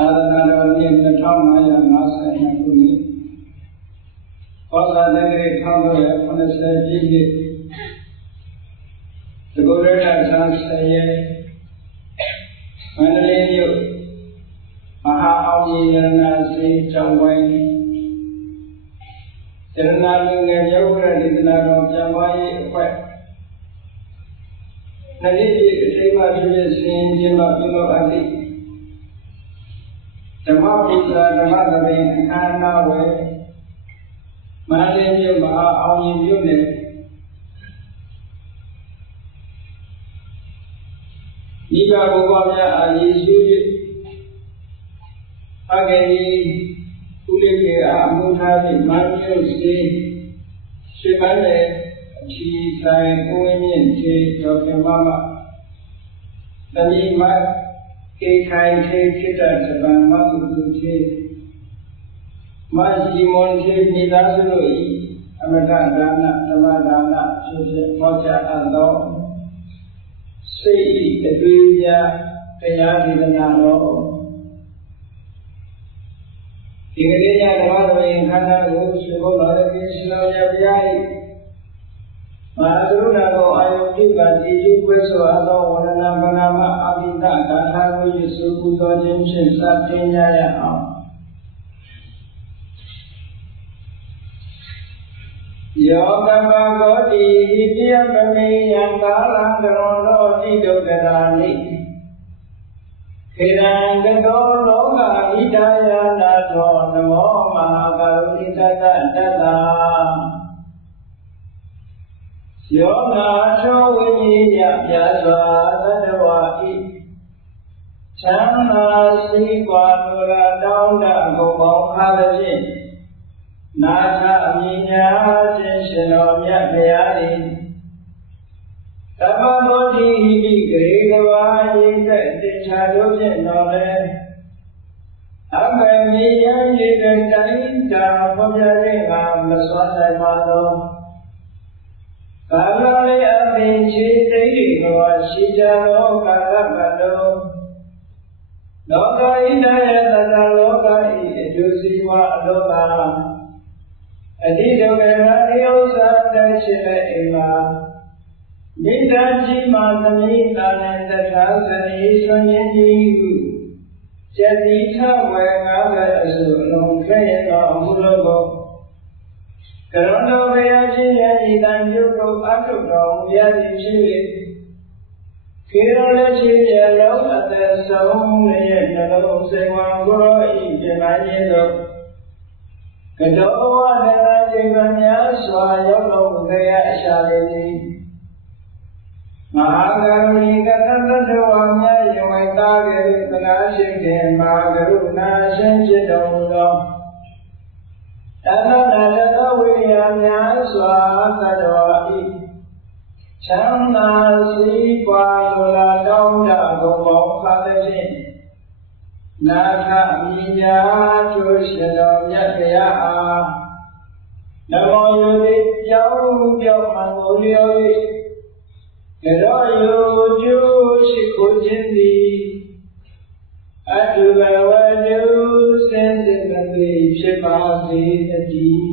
သာသနာတော်နှစ်2552ခုနှစ်ဘောဇာတက္ကရာ1980ပြည့်နှစ်သကုရထဆန်း10ရက်မန္တလေးမြို့မဟာအောင်ကြီးရဏစီကျောင်းဝိုင်းရဏလူငယ်ရုပ်ရဒေသနာတော်ပြန်ပွားရေးအဖွဲ့နှစ်နှစ်ပြည့်အထိမ်းအမှတ်ဖြစ်စဉ်ကျင်းပပြုလုပ်အပ်သည့်ဓမ္မပူဇာဓမ္မသဘင်အခမ်းအနားဝယ်မန္တလေးမြို့မဟာအောင်ကြီးမြို့နယ်ဤကဘုရားများအာယေရှု၍အဂတိဥလိကေအမှုထားဖြင့်မန္တလေးစေရွှေပန်းလေအထီဆိုင်ဥဝင်းမြင့်ခြေတော်ပြမမတတိမကေခိုင်ခြေဖြစ်တဲ့ဇပန်မကုတုခြေမရှိမွန်ခြေမိသားစုတို့၏အမတဒါနဓမ္မဒါနဖြစ်ဖြစ်ဟောကြားအပ်သောစိတ်၏အတွေ့အကြုံတရားဒေသနာတော်ဒီကနေ့ညဓမ္မသဘင်ခန္ဓာကိုဆွေဘုရားရခင်ရှင်တော်မြတ်ဗျာ၏မဟာကရုဏာတော်အာယုပြုပါတည်ကျူးခွဲဆိုအပ်သောဝန္ဒနာပဏာမအဘိဓဂါထာကိုယေရှုပူဇော်ခြင်းဖြင့်စတင်ကြရအောင်ယောကမဂောတိဟိတိယပမေယံကာလံကရောလောတိဒုက္ခရာနိခေရံကတောလောကဣဒာယနာသောနမောမဟာကရုဏိတတတတ္တာယောဂါသောဝိညာဉ်ပြာစွာသတ္တဝါဤချမ်းသာစီးပွားလိုလားတောင်းတဂုဏ်ပေါင်းအားဖြင့်နာထအမြင်ညာခြင်းရှင်တော်မြတ်ဗျာ၏တမ္မမောတိဟိတိဂရေကဝါယိတဲ့တေချာတို့ဖြင့်တော်လဲအမေမြေယံဤတဲ့တိုင်းတာဖော်ပြခြင်းကမစွမ်းနိုင်ပါသောကာလလေးအပင်ခြေတိတ်ကိုရှိကြသောကာလပတ်တော်လောကဣဒယတတလောကဤအကျိုးစီးပွားအလောကအတိဒုက္ခရာဒီဥစ္စာတရှိတဲ့အိမ်မှာမိတ္တကြီးမှသမိတာနဲ့တထာဇနီဆွန်ရင်ကြီးဟုကျက်တိထဝေ90အစုအလုံးခဲ့ရသောအမှုတော်ကိုကရုဏာဘုရားရှင်ရဲ့ဤတန်ပြုတို့အထုတော်မူရသည်ဖြစ်၍ခေရလက်ရှိရဲ့လုံးအသက်ဆုံးရဲ့နှလုံးစိတ်ဝံကိုယ်ဤပြမခြင်းတို့ကတောဝနရာจิตများစွာရောက်တော်မူခဲ့ရအရှာလေးသည်မဟာကရုဏီကတတ္တဝါများယဝေတာကေသနာရှိခင်မဟာကရုဏာရှင်ဖြစ်တော်မူသောတဏ္ဍနာတဝိရိယများစွာသတ္တဝါဤချမ်းသာစီးပွားလိုလားတောင်းတဂုဏ်ပေါင်းအားဖြင့်နာထအမြင်ညာကျိုးရှင်တော်မြတ်ဗျာအားနမောယုတိကြောင်းပြောင်းမှန်ကိုလျော်၍ကြောယုကျိုးရှိခိုးခြင်းသည်အတုဘဝတုစင်စစ်မသိဖြစ်ပါစေတည်း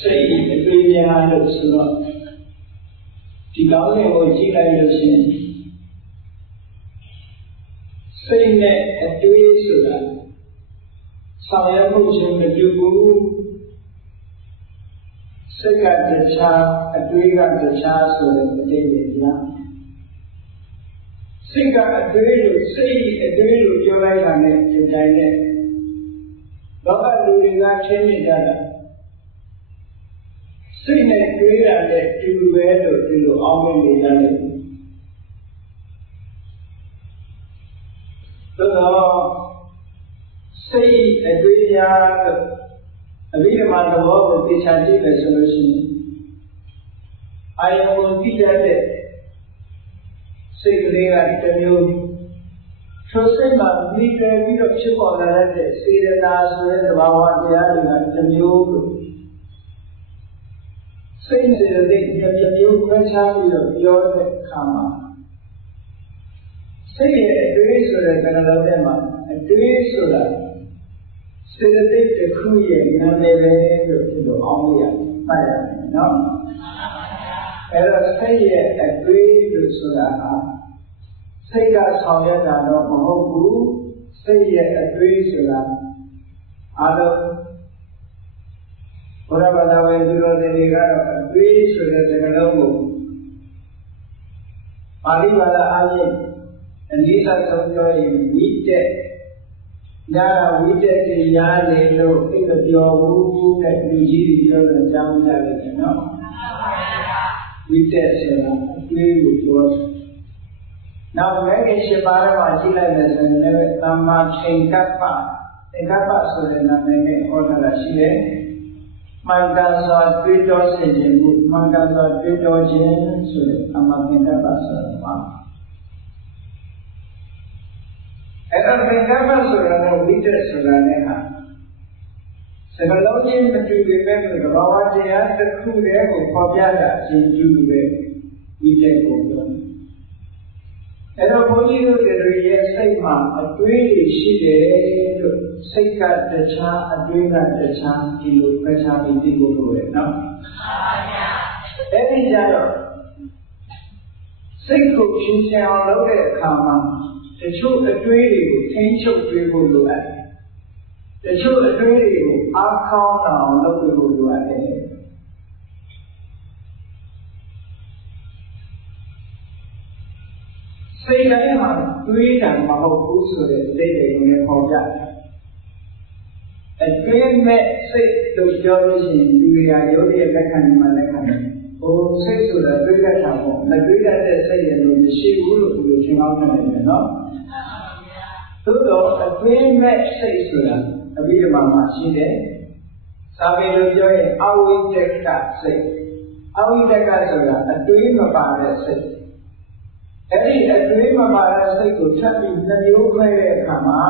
စိတ်အတွေ့အကြုံလို့ဆိုတော့ဒီကောင်းစဉ်ကိုကြည့်လိုက်လို့ရှိရင်စိတ်နဲ့အတွေ့ဆိုတာဆောင်ရွက်မှုချင်းမတူဘူးစိတ်ကတခြားအတွေ့ကတခြားဆိုတဲ့အတိတ်ပဲလားစိတ်ကအတွေ့လို့စိတ်အတွေ့လို့ပြောလိုက်တာနဲ့ကြိုင်တဲ့လောကလူတွေကချင်းမြင်ကြတာစိတ်နဲ့တွေးရတဲ့တူပဲလို့ဒီလိုအောင်းမိနေကြတယ်သို့တော့စိတ်အတွေ့အကြုံလို့အဘိဓမ္မာသဘောကိုသိချာကြည့်မယ်ဆိုလို့ရှိရင်အာယုံကိုသိတတ်တဲ့စိတ်ကလေးကတစ်မျိုး ထိုစိတ်မှာပြီးတယ်ပြီးတော့ဖြစ်ပေါ်လာတဲ့စေတနာဆိုတဲ့သဘာဝတရားတွေကတစ်မျိုးလို့စိတ်စေတသိက်တစ်မျိုးခွဲခြားပြီးတော့ပြောတဲ့အခါမှာစိတ်ရဲ့အတွေးဆိုတဲ့ကဏ္ဍလုံးထဲမှာအတွေးဆိုတာစေတသိက်တစ်ခုရဲ့နာမည်ပဲလို့ဒီလိုအောင်ရမှတ်ရတယ်နော်အဲ့တော့စိတ်ရဲ့အတွေးလို့ဆိုတာဟာစိတ်ကဆောင်ရွက်တာတော့မဟုတ်ဘူးစိတ်ရဲ့အတွေးဆိုတာအားလုံးဘုရားဘာသာဝင်သူတော်တွေကတော့အတွေးဆိုတဲ့စကားလုံးကိုပါဠိဘာသာအားဖြင့်အနည်းဆုံးပြောရင်ဝိတက်ညာဝိတက်တရားလေလို့အိပ်မပြောဘူးတဲ့လူကြီးတွေပြောလို့ကြားမှုကြတယ်နော်ဝိတက်ဆိုတာအတွေးကိုပြောနောက်မဲ့ခင်ရှင်ပါရမှာကြည့်လိုက်မယ်ဆိုရင်လည်းသမ္မာသင်္ကပ္ပဆိုတဲ့နာမည်နဲ့ဟောထားတာရှိတယ်မှန်ကန်စွာတွေးတောစေခြင်းမှုမှန်ကန်စွာတွေးတောခြင်းဆိုတဲ့သမ္မာသင်္ကပ္ပဆိုတာပါအဲ့တော့သင်္ကပ္ပဆိုတာနဲ့ဝိတက်ဆိုတာနဲ့ဟာစကားလုံးချင်းမတူပေမဲ့သဘာဝတရားတစ်ခုတည်းကိုပေါ်ပြတာအချင်းတူပဲဝိတက်ကိုပြောတယ်အဲ့တော့ဘုန်းကြီးတို့တွေရဲ့စိတ်မှာအတွေးတွေရှိတယ်လို့စိတ်ကတခြားအတွေးကတခြားဒီလိုပဲခြားပြီးသိဖို့လိုတယ်နော်မှန်ပါဗျာအဲ့ဒီကြတော့စိတ်ကိုရှင်းချအောင်လုပ်တဲ့အခါမှာတချို့အတွေးတွေကိုထိန်းချုပ်ပေးဖို့လိုအပ်တယ်တချို့အတွေးတွေကိုအားကောင်းအောင်လုပ်ပေးဖို့လိုအပ်တယ်စိတ်တိုင်းမှာတွေးတာမဟုတ်ဘူးဆိုတဲ့အတိတ်တွေကိုလည်းပေါ်ပြတယ်အတွေးမဲ့စိတ်တို့ပြောလို့ရှိရင်လူတွေကရုပ်ရဲ့လက်ခံမှလက်ခံတယ်ဟိုစိတ်ဆိုတာတွေးတတ်တာပေါ့မတွေးတတ်တဲ့စိတ်ရဲ့လို့မရှိဘူးလို့ဒီလိုရှင်းအောင်လုပ်နေတယ်နော်သို့တော့အတွေးမဲ့စိတ်ဆိုတာအဘိဓမ္မာမှာရှိတယ်စာပေလိုပြောရင်အဝိတ္တကစိတ်အဝိတ္တကဆိုတာအတွေးမပါတဲ့စိတ်အဲ့ဒီအတွေးမပါတဲ့စိတ်ကိုထပ်ပြီးနှမျိုးခွဲတဲ့အခါမှာ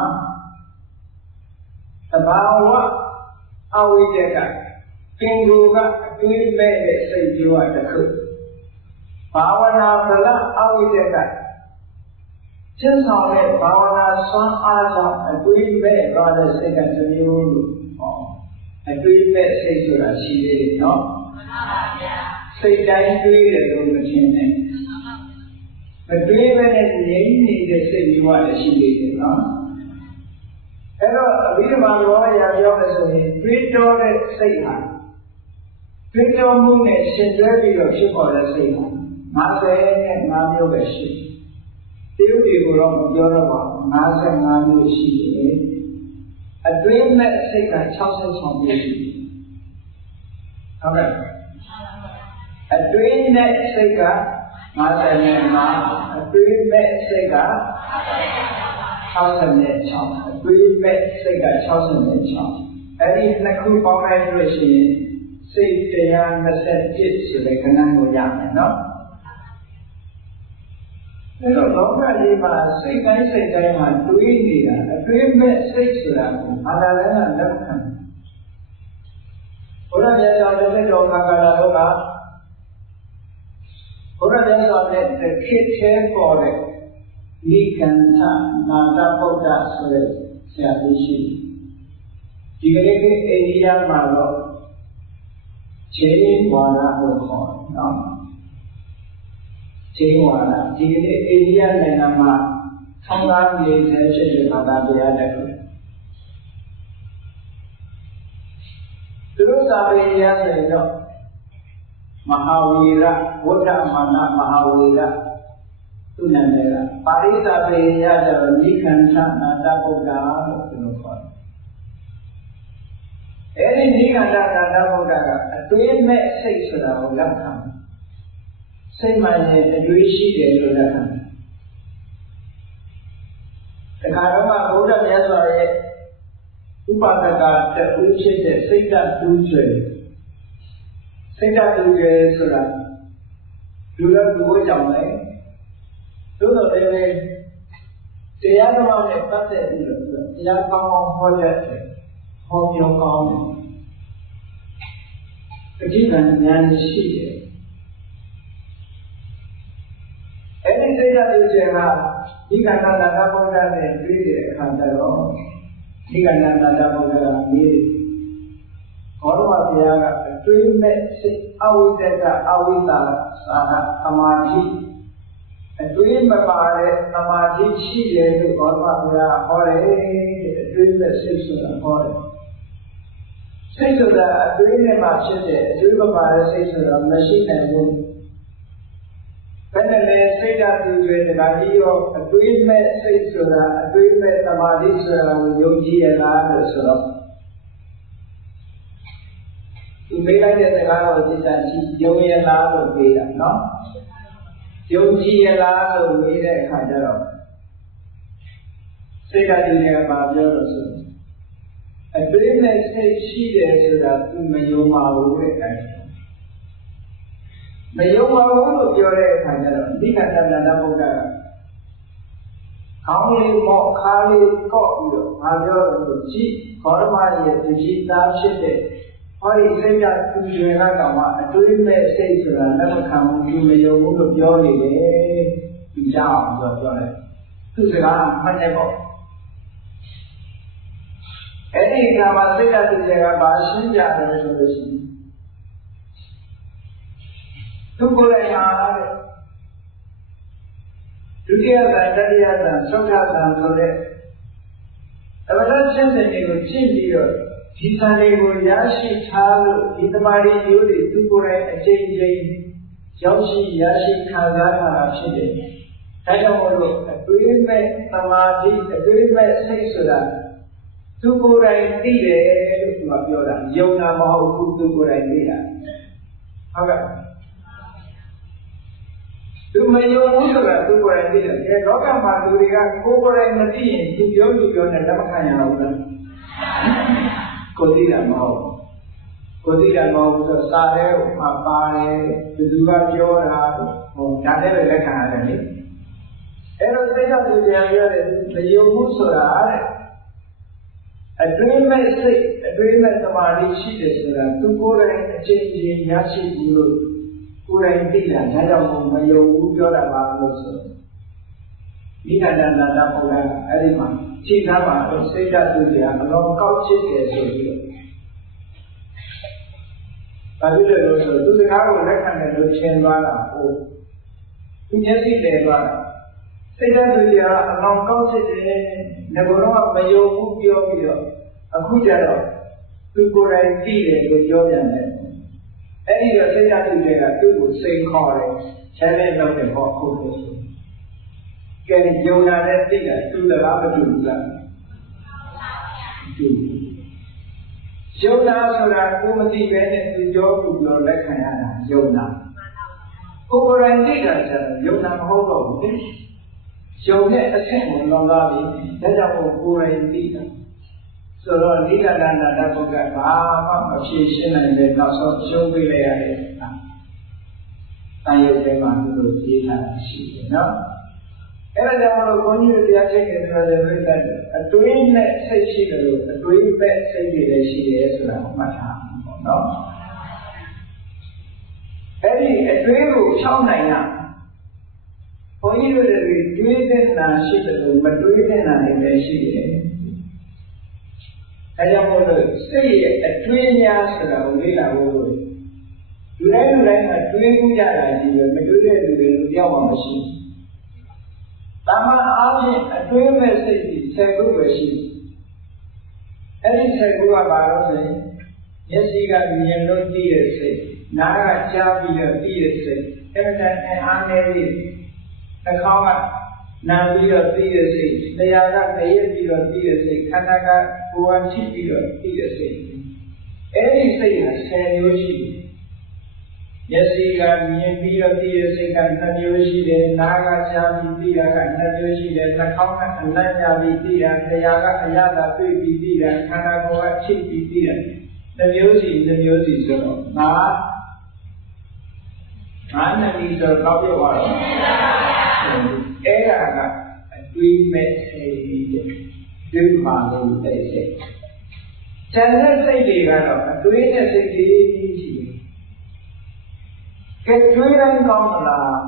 သဘာဝအဝိတ္တကပင်ကိုယ်ကအတွေးမဲ့တဲ့စိတ်မျိုးတစ်ခုဘာဝနာဗလအဝိတ္တကကျင့်ဆောင်တဲ့ဘာဝနာစွမ်းအားကြောင့်အတွေးမဲ့သွားတဲ့စိတ်ကတစ်မျိုးလို့ဟောအတွေးမဲ့စိတ်ဆိုတာရှိသေးတယ်နော်မှန်ပါဗျာစိတ်တိုင်းတွေးတယ်လို့မထင်နဲ့မတွေးဘဲနဲ့ငြိမ်းနေတဲ့စိတ်မျိုးကလည်းရှိသေးတယ်နော်အဲ့တော့အဘိဓမ္မာလောရာပြောမယ်ဆိုရင်တွေးတောတဲ့စိတ်ဟာတွေးတောမှုနဲ့ရှင်တွဲပြီးတော့ဖြစ်ပေါ်တဲ့စိတ်ဟာ55မျိုးပဲရှိတယ်တရုတ်တွေကိုတော့မပြောတော့ပါဘူး55မျိုးရှိတယ်အတွင်းမဲ့စိတ်က66မျိုးရှိတယ်ဟုတ်ကဲ့အတွင်းနဲ့စိတ်က55အတွင်းမဲ့စိတ်က66အတွင်းမဲ့စိတ်က66အဲ့ဒီနှစ်ခုပေါင်းလိုက်လို့ရှိရင်စိတ်121ဆိုတဲ့ခဏကိုရမယ်နော်အဲ့တော့လောကကြီးမှာစိတ်တိုင်းမှာတွေးနေတာအတွင်းမဲ့စိတ်ဆိုတာကိုအာရလန်းကလက်ခံဘုရားမြတ်စွာဘုရားတော်ခါကာလတော့ကဘုရားမြတ်စွာနဲ့ခေတ်သေးပေါ်တဲ့နိကန္ထနာတဗုဒ္ဓဆိုတဲ့ဆရာကြီးရှိဒီကနေ့အိန္ဒိယမှာတော့ခြေဝါဒကိုခေါ်နော်ခြေဝါဒဒီကနေ့အိန္ဒိယနိုင်ငံမှာထောင်သားပြည်ဆဲဖြစ်တဲ့ဘာသာတရားတစ်ခုသူတို့သာပေရဆိုရင်တော့မဟာဝီရဝဋ္ဌမာနမဟာဝီရသူနာမည်ကပါဠိသာပေရကျတော့နိခန္ဓနာတဗုဒ္ဓလို့သူတို့ခေါ်တယ်အဲဒီနိခန္ဓနာတဗုဒ္ဓကအတွင်းမဲ့စိတ်ဆိုတာကိုလက်ခံစိတ်မှန်ရဲ့အတွေးရှိတယ်လို့လက်ခံတခါတော့မှဘုရားမြတ်စွာရဲ့ဥပဒကတူဖြစ်တဲ့စိတ်ဓာတ်တူးကျွယ်စိတ်ဓာတ်တူးကျွယ်ဆိုတာလူလည်းလူဝတ်ကြောင့်လေသို့တော်လည်း တရားဓမ္မနဲ့ပတ်သက်ပြီးတော့တရားကောင်းကောင်းဟောတတ်တယ်ဟောပြောကောင်းတယ်အကြည့်ဉာဏ်ရှိတယ်အဲ့ဒီစိတ်ဓာတ်တွေဟာဒီကဏ္ဍနာတဘုရားနဲ့တွေ့တဲ့အခါကျတော့ဒီကဏ္ဍနာတဘုရားကမေးဘောရမဘုရားကအတွေးမဲ့စိတ်အဝိတ္တကအဝိတ္တသာသမာဓိအတွေးမပါတဲ့သမာဓိရှိတယ်လို့ဘောရမဘုရားဟောတယ်အတွေးမဲ့စိတ်ဆိုတာဟောတယ်စိတ်ဆိုတာအတွေးနဲ့မှဖြစ်တယ်အတွေးမပါတဲ့စိတ်ဆိုတာမရှိနိုင်ဘူးဘယ်နဲ့လဲစိတ်ဓာတ်တွေဒါကြီးရောအတွေးမဲ့စိတ်ဆိုတာအတွေးမဲ့သမာဓိဆိုတာကိုယုံကြည်ရလားလို့ဆိုတော့သူမေးလိုက်တဲ့စကားကိုသိတာရှိယုံရလားလို့ပြောတာနော်ယုံကြည်ရလားလို့မေးတဲ့အခါကျတော့စိတ်ဓာတ်တွေကဘာပြောလို့ဆိုအတွေးမဲ့စိတ်ရှိတယ်ဆိုတာသူမယုံပါဘူးတဲ့အခါမယုံပါဘူးလို့ပြောတဲ့အခါကျတော့ဒီကတ္တနာဘုရားကခေါင်းလေးမော့ခါလေးကော့ပြီးတော့ဘာပြောလို့ဆိုကြည့်ခေါရမရဲ့တတိသားဖြစ်တဲ့ဟောဒီစိတ်ကသူရွယ်လာကောင်မှအတွေးမဲ့စိတ်ဆိုတာလက်မခံဘူးသူမယုံဘူးလို့ပြောနေတယ်သူကြောက်အောင်ပြောတယ်သူစကားမှတ်နေပေါ့အဲ့ဒီကမှာစိတ်ကသူရွယ်ကဘာရှင်းကြတယ်ဆိုလို့ရှိရင်သူကိုယ်တိုင်ဟာတဲ့ဒုတိယသံတတိယသံသုတ္ထသံဆိုတဲ့အဝိဇ္ဇာဖြစ်စဉ်တွေကိုကြည့်ပြီးတော့ဒီသံတွေကိုရရှိထားလို့ဒီတမာရီမျိုးတွေသူကိုယ်တိုင်အကျဉ်းချင်းရောက်ရှိရရှိခံစားတာဖြစ်တယ်။ဒါကြောင့်မို့လို့အတွေးမဲ့သမာဓိအတွေးမဲ့စိတ်ဆိုတာသူကိုယ်တိုင်သိတယ်လို့သူကပြောတာယုံနာမဟုတ်ဘူးသူကိုယ်တိုင်သိတာဟုတ်ကဲ့သူမယုံဘူးဆိုတာသူကိုယ်တိုင်သိတယ်။လောကမှာလူတွေကကိုယ်ကိုယ်တိုင်မသိရင်သူပြောနဲ့လက်မခံရဘူးလား။ကိုသိတာမဟုတ်ကိုသိတာမဟုတ်ဆိုစာထဲမှာပါတယ်ဘယ်သူကပြောတာဟိုဒါလည်းပဲလက်ခံရတယ်လေ။အဲ့တော့စိတ်ကသူပြန်ပြောတယ်မယုံဘူးဆိုတာတဲ့အတွင်းမဲ့စိတ်အတွင်းမဲ့သမာဓိရှိတယ်ဆိုတာသူကိုယ်တိုင်အချင်းချင်းရရှိဘူးလို့ကိုယ်တိုင်သိတာဒါကြောင့်မယုံဘူးပြောတာပါလို့ဆိုဒီကတ္တနာတဘုရားအဲ့ဒီမှာခြေသားပါတော့စိတ်ဓာတ်သူတွေကအလုံးကောက်ချစ်တယ်ဆိုပြီးတော့ဘာဖြစ်လဲလို့ဆိုသူစကားကိုလက်ခံတယ်လို့ထင်သွားတာဟုတ်သူမျက်စိလဲသွားတာစိတ်ဓာတ်သူတွေကအလုံးကောက်ချစ်တယ်ငါကတော့မယုံဘူးပြောပြီးတော့အခုကျတော့သူကိုယ်တိုင်သိတယ်လို့ပြောပြန်တယ်အဲ့ဒီတော့စိတ်ဓာတ်သူတွေကသူ့ကိုစိန်ခေါ်တယ်ချမ်းတဲ့တော့တဲ့ဟောခုလို့ဆိုကဲယုံနာနဲ့သိတာသူတလားမတူဘူးလားတူယုံနာဆိုတာကိုမသိပဲနဲ့သူကြောသူပြောလက်ခံရတာယုံနာကိုယ်တိုင်သိတာကျတော့ယုံနာမဟုတ်တော့ဘူးလေယုံတဲ့အဆင့်ကိုလောလာပြီဒါကြောင့်ကိုယ်တိုင်သိတာဆိုတော့နိဒာနနာတဘုရားဘာမှမဖြေရှင်းနိုင်တဲ့နောက်ဆုံးရှုံးပေးလိုက်ရတယ်။တာယုတ်ထဲမှာသူတို့ရေးထားရှိတယ်နော်။အဲ့ဒါကြောင့်မလို့ဘုန်းကြီးတို့တရားချိတ်နေတယ်ဆိုရင်အတွင်းနဲ့စိတ်ရှိတယ်လို့အတွင်းပဲစိတ်တွေလည်းရှိတယ်ဆိုတာကိုမှတ်ထားပေါ့နော်။အဲ့ဒီအတွင်းကိုဖြောင်းနိုင်တာဘုန်းကြီးတို့တွေတွေးတဲ့နာရှိတယ်လို့မတွေးတဲ့နာလည်းရှိတယ်။အဲကြောင့်မို့လို့စိတ်ရဲ့အတွေးများဆိုတာကိုလေ့လာဖို့လူတိုင်းအတွေးမှုရတာကြီးပဲမတွေးတဲ့လူတွေတယောက်မှမရှိဘူး။တာမန်အားဖြင့်အတွေးမဲ့စိတ်ကြီး10ခုပဲရှိတယ်။အဲဒီ10ခုကဘာလို့လဲမျက်စိကမြင်လို့သိတဲ့စိတ်နားကကြားပြီးတော့သိတဲ့စိတ်အဲ့ဒါနဲ့အားနေပြီးနှာခေါင်းကနာပြီးတော့သိတဲ့စိတ်တရားကတည့်ရပြီးတော့သိတဲ့စိတ်ခန္ဓာကကိုယ်ကရှိပြီးတော့သိတဲ့စိတ်အဲဒီစိတ်ဟာ10မျိုးရှိတယ်မျက်စိကမြင်ပြီးတော့သိတဲ့စိတ်က2မျိုးရှိတယ်နားကကြားပြီးသိတာက2မျိုးရှိတယ်နှာခေါင်းကအနံ့ညာပြီးသိတာတရားကအရသာတွေ့ပြီးသိတာခန္ဓာကိုယ်ကရှိပြီးသိတာ2မျိုးစီဆိုတော့ငါနှစ်ပြီးတော့တော့ပြောပါတော့အဲ့ဒါကအ တွေးမဲ့စိတ်တွေးမှလို့တဲ့စိတ်ကျန်တဲ့စိတ်တွေကတော့အတွေးနဲ့စိတ်တွေရှိတယ်ကဲတွေးတိုင်းကောင်းမလား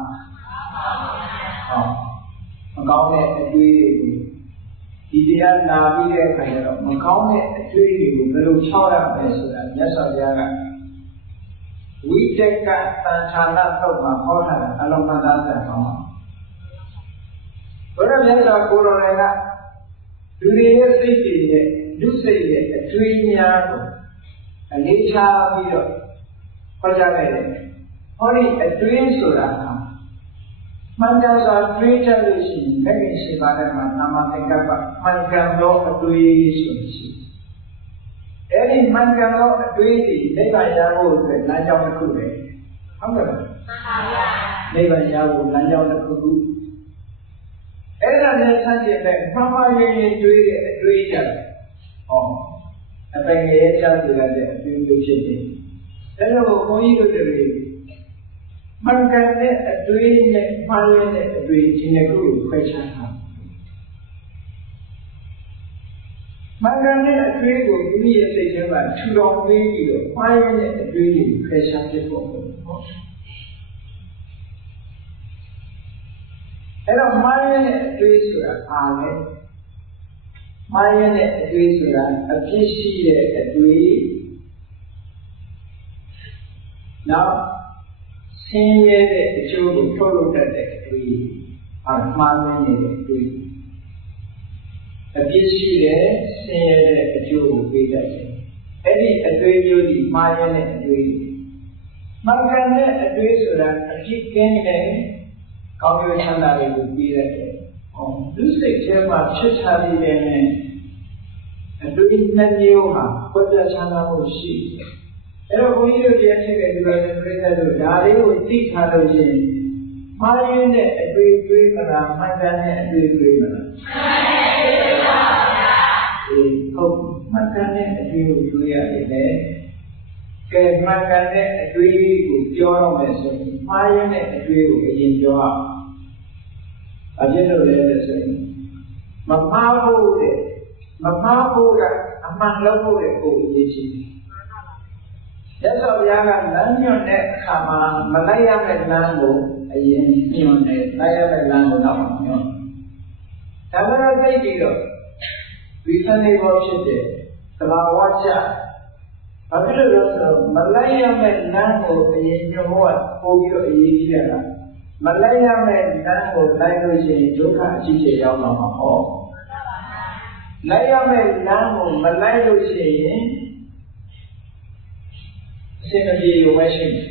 မကောင်းတဲ့အတွေးတွေကိုဒီတရားနာပြီးတဲ့အခါကျတော့မကောင်းတဲ့အတွေးတွေကိုဘယ်လိုချောက်ရမလဲဆိုတာမြတ်စွာဘုရားကဝိတက်ကသံဌာနတော့မှာဟောထားတာအလုံးမသားစံကောင်းပါဘုရားမြတ်စွာကိုယ်တော်ကလူတွေရဲ့စိတ်တွေရဲ့လူစိတ်ရဲ့အတွေးများကိုအလေးထားပြီးတော့ဟောကြားခဲ့တယ်ဟောဒီအတွေးဆိုတာမှန်ကန်စွာတွေးချက်လို့ရှိရင်လက်ရှိရှိပါတယ်မှာနာမသင်္ကပ္ပမှန်ကန်သောအတွေးဆိုရှိအဲ့ဒီမှန်ကန်သောအတွေးတွေနိဗ္ဗာန်ရဖို့အတွက်လမ်းကြောင်းတစ်ခုပဲဟုတ်ကဲ့လားမှန်ပါဗျာနိဗ္ဗာန်ရဖို့လမ်းကြောင်းတစ်ခုအဲ့ဒါနဲ့ဆန့်ကျင်တဲ့မှန်မှန်ရင်းရင်းတွေးတဲ့အတွေးကြတယ်အပိုင်ရဲ့ချမ်းသာတဲ့အတွေးမျိုးဖြစ်တယ်ဒါကြောင့်ဘုန်းကြီးတို့တွေမှန်ကန်တဲ့အတွေးနဲ့မှားရတဲ့အတွေးဒီနှစ်ခုကိုခွဲခြားတာမှန်ကန်တဲ့အတွေးကိုမိမိရဲ့စိတ်ထဲမှာထူထောင်ပေးပြီးတော့မှားရတဲ့အတွေးကိုခွဲခြားဖြစ်ဖို့ပေါ့အဲ့တော့မှားရတဲ့အတွေးဆိုတာအားလဲမှားရတဲ့အတွေးဆိုတာအပြစ်ရှိတဲ့အတွေးနောက်ဆင်းရဲတဲ့အကျိုးကိုထုတ်လုပ်တတ်တဲ့အတွေ့အမှားနေတဲ့အတွေ့အပြစ်ရှိတဲ့ဆင်းရဲတဲ့အကျိုးကိုပေးတတ်တယ်အဲ့ဒီအတွေ့အကြုံဒီမှားရတဲ့အတွေ့မှန်ကန်တဲ့အတွေ့ဆိုတာအပြစ်ကင်းတဲ့ကောင်းကျိုးချမ်းသာတွေကိုပေးတတ်တယ်လူစိတ်ထဲမှာဖြစ်ထားပြီးတဲ့အတွေ့နှစ်မျိုးဟာပွက်ပြချမ်းသာမှုရှိတယ်အဲ့တော့ဘုန်းကြီးတို့တရားချက်တဲ့ဒီလိုပြည့်တဲ့တို့ဒါလေးကိုသိထားလို့ရှိရင်မှားရင်းတဲ့အတွေ့အကြုံမလားမှန်ကန်တဲ့အတွေ့အကြုံမလားမှန်တယ်ပါဗျာဟုတ်မှန်ကန်တဲ့အတွေ့ကိုတွေ့ရတယ်လေကဲမှန်ကန်တဲ့အတွေ့ကိုပြောတော့မယ်ဆိုရင်မှားရင်းတဲ့အတွေ့ကိုအရင်ပြောအောင်အပြည့်လို့လဲဆိုရင်မမှားဖို့တဲ့အမှန်လို့ဖို့တဲ့ကိုအရေးကြီးတယ်ရသော်ဘုရားကလမ်းညွှန်တဲ့အခါမှာမလိုက်ရမယ့်လမ်းကိုအရင်ညွှန်တယ်လိုက်ရမယ့်လမ်းကိုနောက်မှညွှန်ဒါမှလည်းသိပြီးတော့ဒီစနေဘောဖြစ်တဲ့သဘာဝကျဘာဖြစ်လို့လဲဆိုတော့မလိုက်ရမယ့်လမ်းကိုအရင်ညွှန်ဖို့ပို့ပြီးတော့အရေးကြီးတယ်လားမလိုက်ရမယ့်လမ်းကိုလိုက်လို့ရှိရင်ဒုက္ခအကြီးကြီးရောက်လာမှာဟောလိုက်ရမယ့်လမ်းကိုမလိုက်လို့ရှိရင်အစင်ပြေရုံပဲရှိတယ်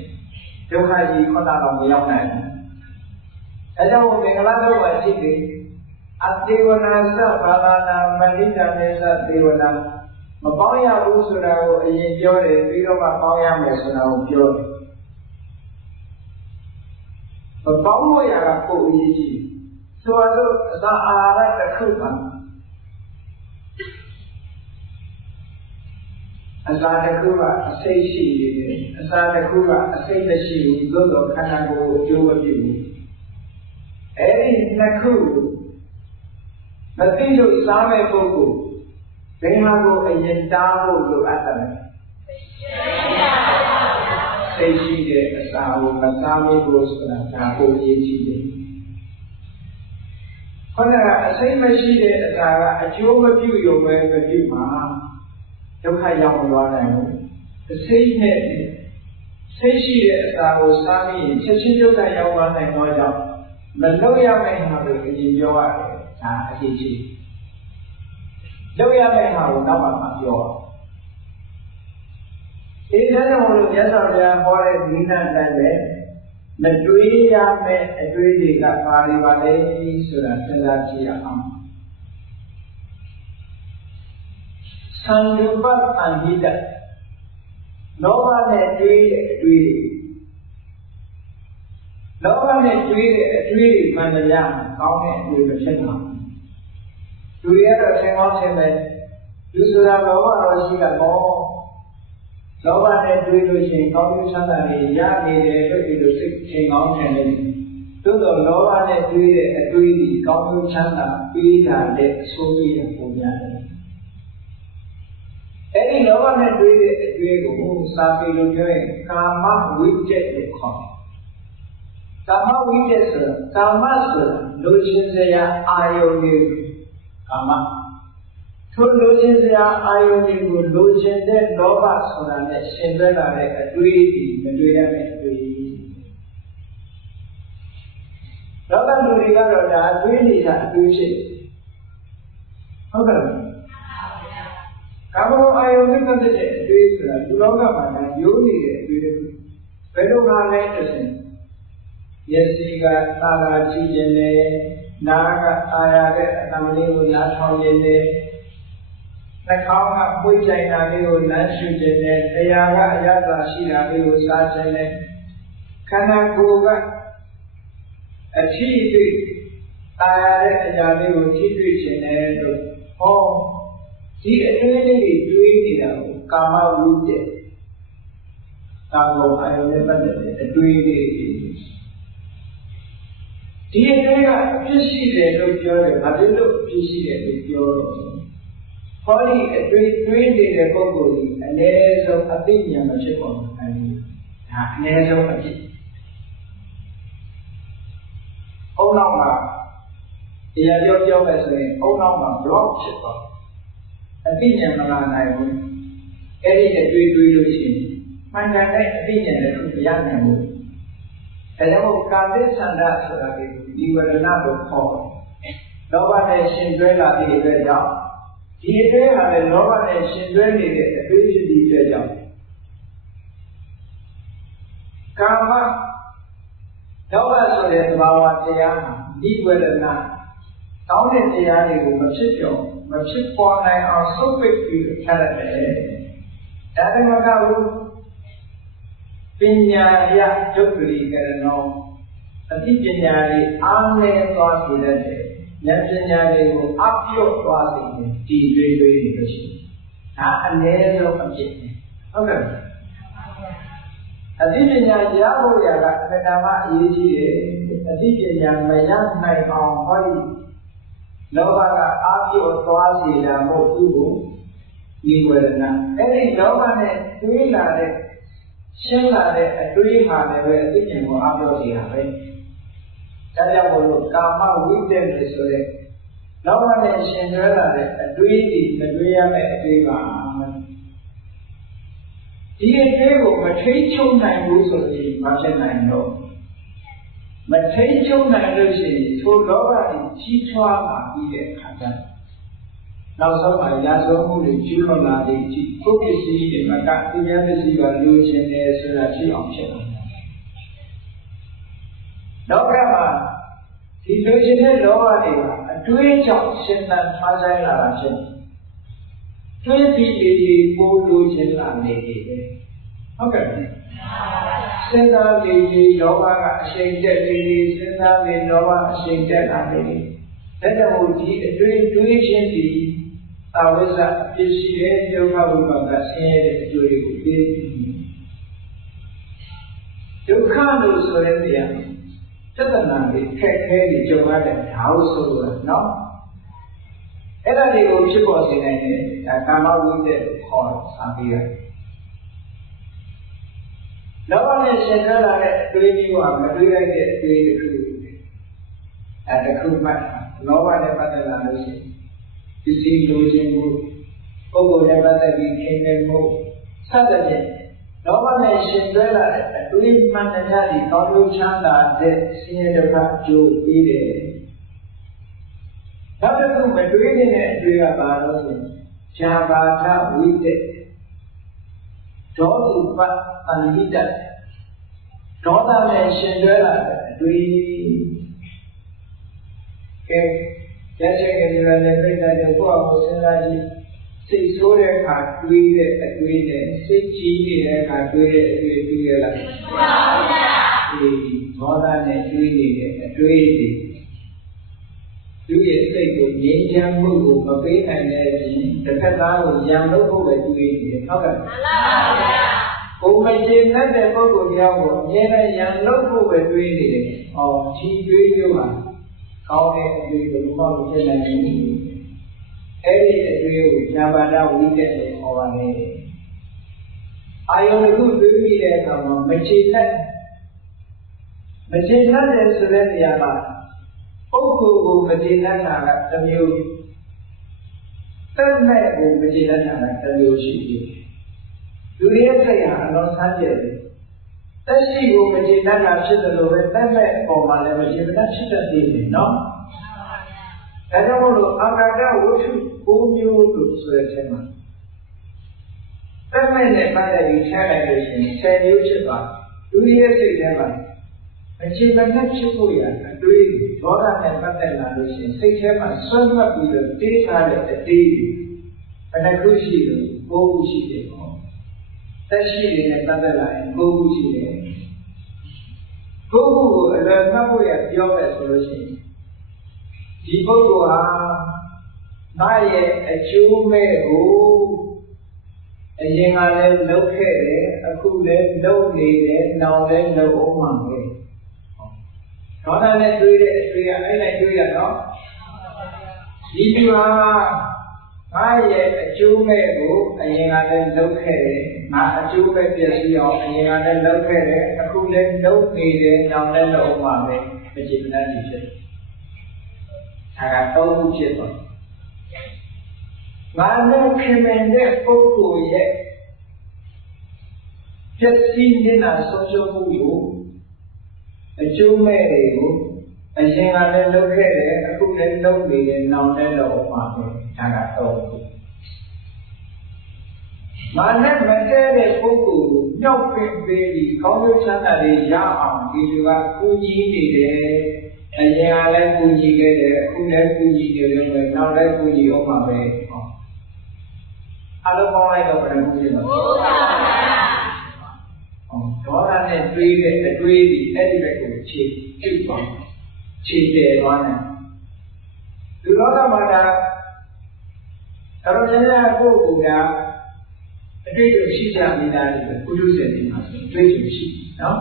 ဒုက္ခကြီးခုနကတော့မရောက်နိုင်ဘူးအဲကြောင့်မင်္ဂလာတော့ပါရှိတယ်အတေဝနာသဘာဝနာမဏိတမေသတေဝနာမပေါင်းရဘူးဆိုတာကိုအရင်ပြောတယ်ပြီးတော့မှပေါင်းရမယ်ဆိုတာကိုပြောတယ်မပေါင်းလို့ရတာပို့အရေးကြီးဆိုတော့အစာအာဟာရတစ်ခုပါအစာတစ်ခုကအစိတ်ရှိနေတယ်အစာတစ်ခုကအစိတ်မရှိဘူးသို့တော့ခန္ဓာကိုယ်ကိုအကျိုးမပြုဘူးအဲ့ဒီနှစ်ခုမသိလို့စားမဲ့ပုဂ္ဂိုလ်ဘယ်မှာကိုအရင်တားဖို့လိုအပ်တယ်စိတ်ရှိတဲ့အစာကိုမစားမိဖို့ဆိုတာဒါကိုအရေးကြီးတယ်ခေါင်းကအစိတ်မရှိတဲ့အစာကအကျိုးမပြုရုံပဲမပြုမှာဒုက္ခရောက်မသွားနိုင်ဘူးအစိတ်နဲ့စိတ်ရှိတဲ့အစာကိုစားပြီးရင်ချက်ချင်းဒုက္ခရောက်သွားနိုင်တော့ကြောင့်မလုပ်ရမယ့်ဟာကိုအရင်ပြောရတယ်ဒါအရေးကြီးလုပ်ရမယ့်ဟာကိုနောက်မှပြောရအောင်ဒါကြောင့်မို့လို့မြတ်စွာဘုရားဟောတဲ့ဒီနတ်တိုင်းပဲမတွေးရမယ့်အတွေးတွေကပါနေပါလေဆိုတာစဉ်းစားကြည့်ရအောင်သံဃုပ္ပအန္တိတလောဘနဲ့တွေးတဲ့အတွေးလောဘနဲ့တွေးတဲ့အတွေးတွေမှန်တရားကောင်းတဲ့အတွေးမဖြစ်ပါဘူးလူတွေကတော့သင်္ကောင်းသင်တယ်လူဆိုတာလောဘတော့ရှိတာပေါ့လောဘနဲ့တွေးလို့ရှိရင်ကောင်းကျိုးချမ်းသာတွေရနေတယ်လို့ဒီလိုစိတ်သင်္ကောင်းထင်နေတယ် သို့သောလောဘနဲ့တွေးတဲ့အတွေးဒီကောင်းကျိုးချမ်းသာပေးတာတဲ့အဆိုးကြီးပုံများတယ်အဲ့ဒီလောဘနဲ့တွေးတဲ့အတွေးကိုစာပေလိုပြောရင်ကာမဝိတ္တလို့ခေါ်တယ်ကာမဝိတ္တဆိုတာကာမဆိုတာလိုချင်စရာအာယုန်တွေကာမထိုလိုချင်စရာအာယုန်တွေကိုလိုချင်တဲ့လောဘဆိုတာနဲ့ရှင်သွဲလာတဲ့အတွေးဒီမတွေးရမယ့်အတွေးလောကလူတွေကတော့ဒါအတွေးနေတာအတွေးဖြစ်ဟုတ်ကဲ့ကာမအာယုန်နဲ့ပတ်သက်တဲ့အတွေးဆိုတာဒီလောကမှာဒါယိုးနေတဲ့အတွေးတွေဘယ်လိုမှလဲဆိုရင်မျက်စိကသာသာကြည့်ခြင်းနဲ့နားကအာရတဲ့အတံလေးကိုနားထောင်ခြင်းနဲ့နှာခေါင်းကပွေ့ကြိုင်တာလေးကိုလမ်းရှုခြင်းနဲ့တရားကအရသာရှိတာလေးကိုစားခြင်းနဲ့ခန္ဓာကိုယ်ကအထီးတွေ့အာရတဲ့အရာလေးကိုထိတွေ့ခြင်းနဲ့လို့ဟောဒီအတွေးလေးတွေတွေးနေတာကိုကာမဝိတ္တကာမအာယုန်နဲ့ပတ်သက်တဲ့အတွေးလေးဒီအတွေးကအဖြစ်ရှိတယ်လို့ပြောတယ်။ဘာဖြစ်လို့အဖြစ်ရှိတယ်လို့ပြောတော့ဟောဒီအတွေးတွေးနေတဲ့ပုဂ္ဂိုလ်ကြီးအနည်းဆုံးအသိဉာဏ်မဖြစ်ပေါ်ဘူး။ဒါအနည်းဆုံးအဖြစ်။အုံနောက်မှာတရားပြောမယ်ဆိုရင်အုံနောက်မှာ block ဖြစ်သွား။အသိဉာဏ်မလာနိုင်ဘူး။အဲ့ဒီအတွေးတွေးလို့ရှိရင်မှန်ကန်တဲ့အသိဉာဏ်လည်းမရနိုင်ဘူး။ဒါကြောင့်ကာမိသန္တာဆိုတာဒီဝရဏကိုခေါ်တယ်။လောဘနဲ့ရှင်တွဲလာသည့်အတွက်ကြောင့်ဒီအတွေးဟာလည်းလောဘနဲ့ရှင်တွဲနေတဲ့အတွေးဖြစ်သည့်အတွက်ကြောင့်ကာမလောဘဆိုတဲ့သဘာဝတရားဟာဒီဝရဏတောင်းတဲ့တရားတွေကိုမဖြစ်ပေါ်နိုင်အောင်စုပ်ပိတ်ပြီးထားရတယ်။ဒါမှမဟုတ်ပညာရဒုက္ခရိကရဏောအသိပညာတွေအားနည်းသွားစေတဲ့ဉာဏ်ပညာတွေကိုအပြုတ်သွားစေတဲ့ဒီတွေးတွေးနေလို့ရှိရင်ဒါအနည်းဆုံးအဖြစ်ဟုတ်ကဲ့အသိပညာရဖို့ရကအတ္တမအရေးကြီးတယ်အသိပညာမရနိုင်အောင်ဟောဒီလောဘကအပြုတ်သွားစေတာမဟုတ်ဘူးကိုဒီဝေဒနာအဲ့ဒီလောဘနဲ့တွေးလာတဲ့ရှင်းလာတဲ့အတွေးဟာလည်းပဲအသိဉာဏ်ကိုအားပြောစီတာပဲ။ဒါကြောင့်မို့လို့ကာမဝိတ္တလို့ဆိုတဲ့လောဘနဲ့ရှင်တွဲလာတဲ့အတွေးဒီမတွေးရမယ့်အတွေးပါဒီအတွေးကိုမထိတ်ချုပ်နိုင်ဘူးဆိုရင်မဖြစ်နိုင်တော့မထိတ်ချုပ်နိုင်လို့ရှိရင်ထိုလောဘကြီးကြီးထွားလာပြီးတဲ့အခါကျနောက်ဆုံးမှာရာဇဝမှုတွေကျူးလွန်လာတဲ့ကြည့်ကိုယ်ပစ္စည်းတွေမှာကသင်္ကြန်ပစ္စည်းကလိုချင်တယ်ဆိုတာဖြစ်အောင်ဖြစ်လာတယ်။နောက်ကမှာဒီလိုချင်တဲ့လောဘတွေကအတွေးကြောင့်ရှင်သန်ထားဆိုင်လာတာဖြစ်တယ်။တွေးပြီးပို့လိုချင်လာနေတယ်။ဟုတ်ကဲ့။စဉ်းစားပြီးလောဘကအရှိန်တက်နေစဉ်းစားပြီးလောဘအရှိန်တက်လာနေတယ်။ဒါကြောင့်ဒီအတွေးချင်းဒီအဝိဇ္ဇအပြစ်ရှိတဲ့ဒုက္ခဝိပါကဆင်းရဲတဲ့အကျိုးတွေကိုပေးဒုက္ခလို့ဆိုတဲ့နေရာပြဿနာတွေခက်ခဲတွေကြုံရတဲ့ဓာတ်ဆိုတော့နော်အဲ့ဒါတွေကိုဖြစ်ပေါ်စေနိုင်တဲ့ဒါကာမဝိတ္တခေါ်စာပြီးရတယ်လောဘနဲ့ရှင်သက်လာတဲ့အတွေးမျိုးဟာမတွေးလိုက်တဲ့အတွေးတစ်ခုအဲတစ်ခုမှလောဘနဲ့ပတ်သက်လာလို့ရှိရင်ပစ္စည်းလိုချင်မှုပုဂ္ဂိုလ်နဲ့ပတ်သက်ပြီးခင်မင်မှုစသဖြင့်လောဘနဲ့ရှင်သွဲလာတဲ့အတွေးမှန်တရားတွေကောင်းကျိုးချမ်းသာတဲ့ဆင်းရဲဒုက္ခအကျိုးပေးတယ်။နောက်တစ်ခုမတွေးတဲ့အတွေးကဘာလို့ဆိုရင်ဇာဘာထဝိတ္တဒေါသုပတ္တန်ဟိတဒေါသနဲ့ရှင်သွဲလာတဲ့အတွေးကဲရတဲ့ကလေးလည်းပြိတ္တာတွေကိုယ့်အကိုစဉ်းစားကြည့်စိတ်ဆိုးတဲ့အခါတွေးတဲ့အတွေးနဲ့စိတ်ကြီးနေတဲ့အခါတွေးတဲ့အတွေးတွေ့ရလားမှန်ပါဗျာဒီဒေါသနဲ့တွေးနေတဲ့အတွေးတွေသူရဲ့စိတ်ကိုငြိမ်းချမ်းမှုကိုမပေးနိုင်တဲ့အပြင်တစ်ခါသားကိုရံလို့ဖို့ပဲတွေးနေတယ်ဟုတ်ကဲ့မှန်ပါဗျာ ကိုမကျေနပ်တဲ့ပုဂ္ဂိုလ်ကြောင့်ကိုအမြဲတမ်းရန်လုပ်ဖို့ပဲတွေးနေတယ်။ဒီတွေးမျိုးဟာကောင်းတဲ့အတွေးကိုဘာမှမဖြစ်နိုင်ဘူး။အဲ့ဒီအတွေးကိုညာပါဒဝိတက်လို့ခေါ်ပါလေ။အာယုန်တစ်ခုတွေးမိတဲ့အခါမှာမကျေနပ်တယ်ဆိုတဲ့နေရာမှာပုဂ္ဂိုလ်ကိုမကျေနပ်တာကတစ်မျိုးတက်မဲ့ကိုမကျေနပ်တာကတစ်မျိုးရှိတယ်။လူရဲ့စိတ်ဟာအလုံးဆန်းကျယ်တယ်။တက်ရှိကိုမကျေနပ်တာဖြစ်တယ်လို့ပဲတက်မဲ့ပေါ်မှာလည်းမကျေနပ်ဖြစ်တတ်သေးတယ်နော်။ဒါကြောင့်မို့လို့အာကာဒဝတ္ထု9မျိုးလို့ဆိုတဲ့အချိန်မှာတက်မဲ့နဲ့ပတ်သက်ပြီးဆက်လိုက်လို့ရှိရင်10မျိုးဖြစ်သွားလူရဲ့စိတ်ထဲမှာမကျေနပ်ဖြစ်ဖို့ရအတွေးဒေါသနဲ့ပတ်သက်လာလို့ရှိရင်စိတ်ထဲမှာဆွမ်းမှတ်ပြီးတော့တေးထားတဲ့အတေးဘယ်နှခုရှိလို့9ခုရှိတယ်ပေါ့တက်ရှိနေတဲ့ပတ်သက်လာရင်9ခုရှိတယ်9ခုကိုအလွယ်မှတ်ဖို့ရပြောမယ်ဆိုလို့ရှိရင်ဒီပုဂ္ဂိုလ်ဟာငါရဲ့အကျိုးမဲ့ကိုအရင်ကလည်းလုပ်ခဲ့တယ်အခုလည်းလုပ်နေတယ်နောက်လည်းလုပ်အောင်မှာပဲဒေါသနဲ့တွေးတဲ့အတွေးကအဲ့လိုက်တွေးရတော့ဒီသူဟာငါရဲ့အကျိုးမဲ့ကိုအရင်ကလည်းလုပ်ခဲ့တယ်ငါအကျိုးမဲ့ပြည့်စည်အောင်အရင်ကလည်းလုပ်ခဲ့တယ်အခုလည်းလုပ်နေတယ်နောက်လည်းလုပ်အောင်မှာပဲမကျေနပ်ဖြစ်တယ်ဒါကတော့ခုဖြစ်သွားငါနဲ့ခင်မင်တဲ့ပုဂ္ဂိုလ်ရဲ့ပြည့်စည်နေတာဆုံးရှုံးမှုကိုအကျိုးမဲ့တွေကိုအရင်ကလည်းလုပ်ခဲ့တယ်အခုလည်းလုပ်နေတယ်နောက်လည်းလုပ်မှာပဲဒါကတော့မာနမတည့်တဲ့ပုဂ္ဂိုလ်ကိုမြောက်ပင်ပေးပြီးကောင်းကျိုးချမ်းသာတွေရအောင်ဒီလူကကူညီနေတယ်အရင်ကလည်းကူညီခဲ့တယ်အခုလည်းကူညီနေတယ်ပဲနောက်လည်းကူညီအောင်မှာပဲအလုံးပေါင်းလိုက်တော့ဘယ်လိုဖြစ်လဲဟုတ်ပါဘူးဒေါသနဲ့တွေးတဲ့အတွေးဒီအဲ့ဒီဘက်ကိုခြေပြုတ်သွားခြေတယ်သွားတယ်လူဒေါသမှာဒါတော်တော်များများကိုယ့်ကိုယ်ကအတွေ့အကြုံရှိကြနေတာလေကုသစေနေမှာဆိုအတွေ့အကြုံရှိနော်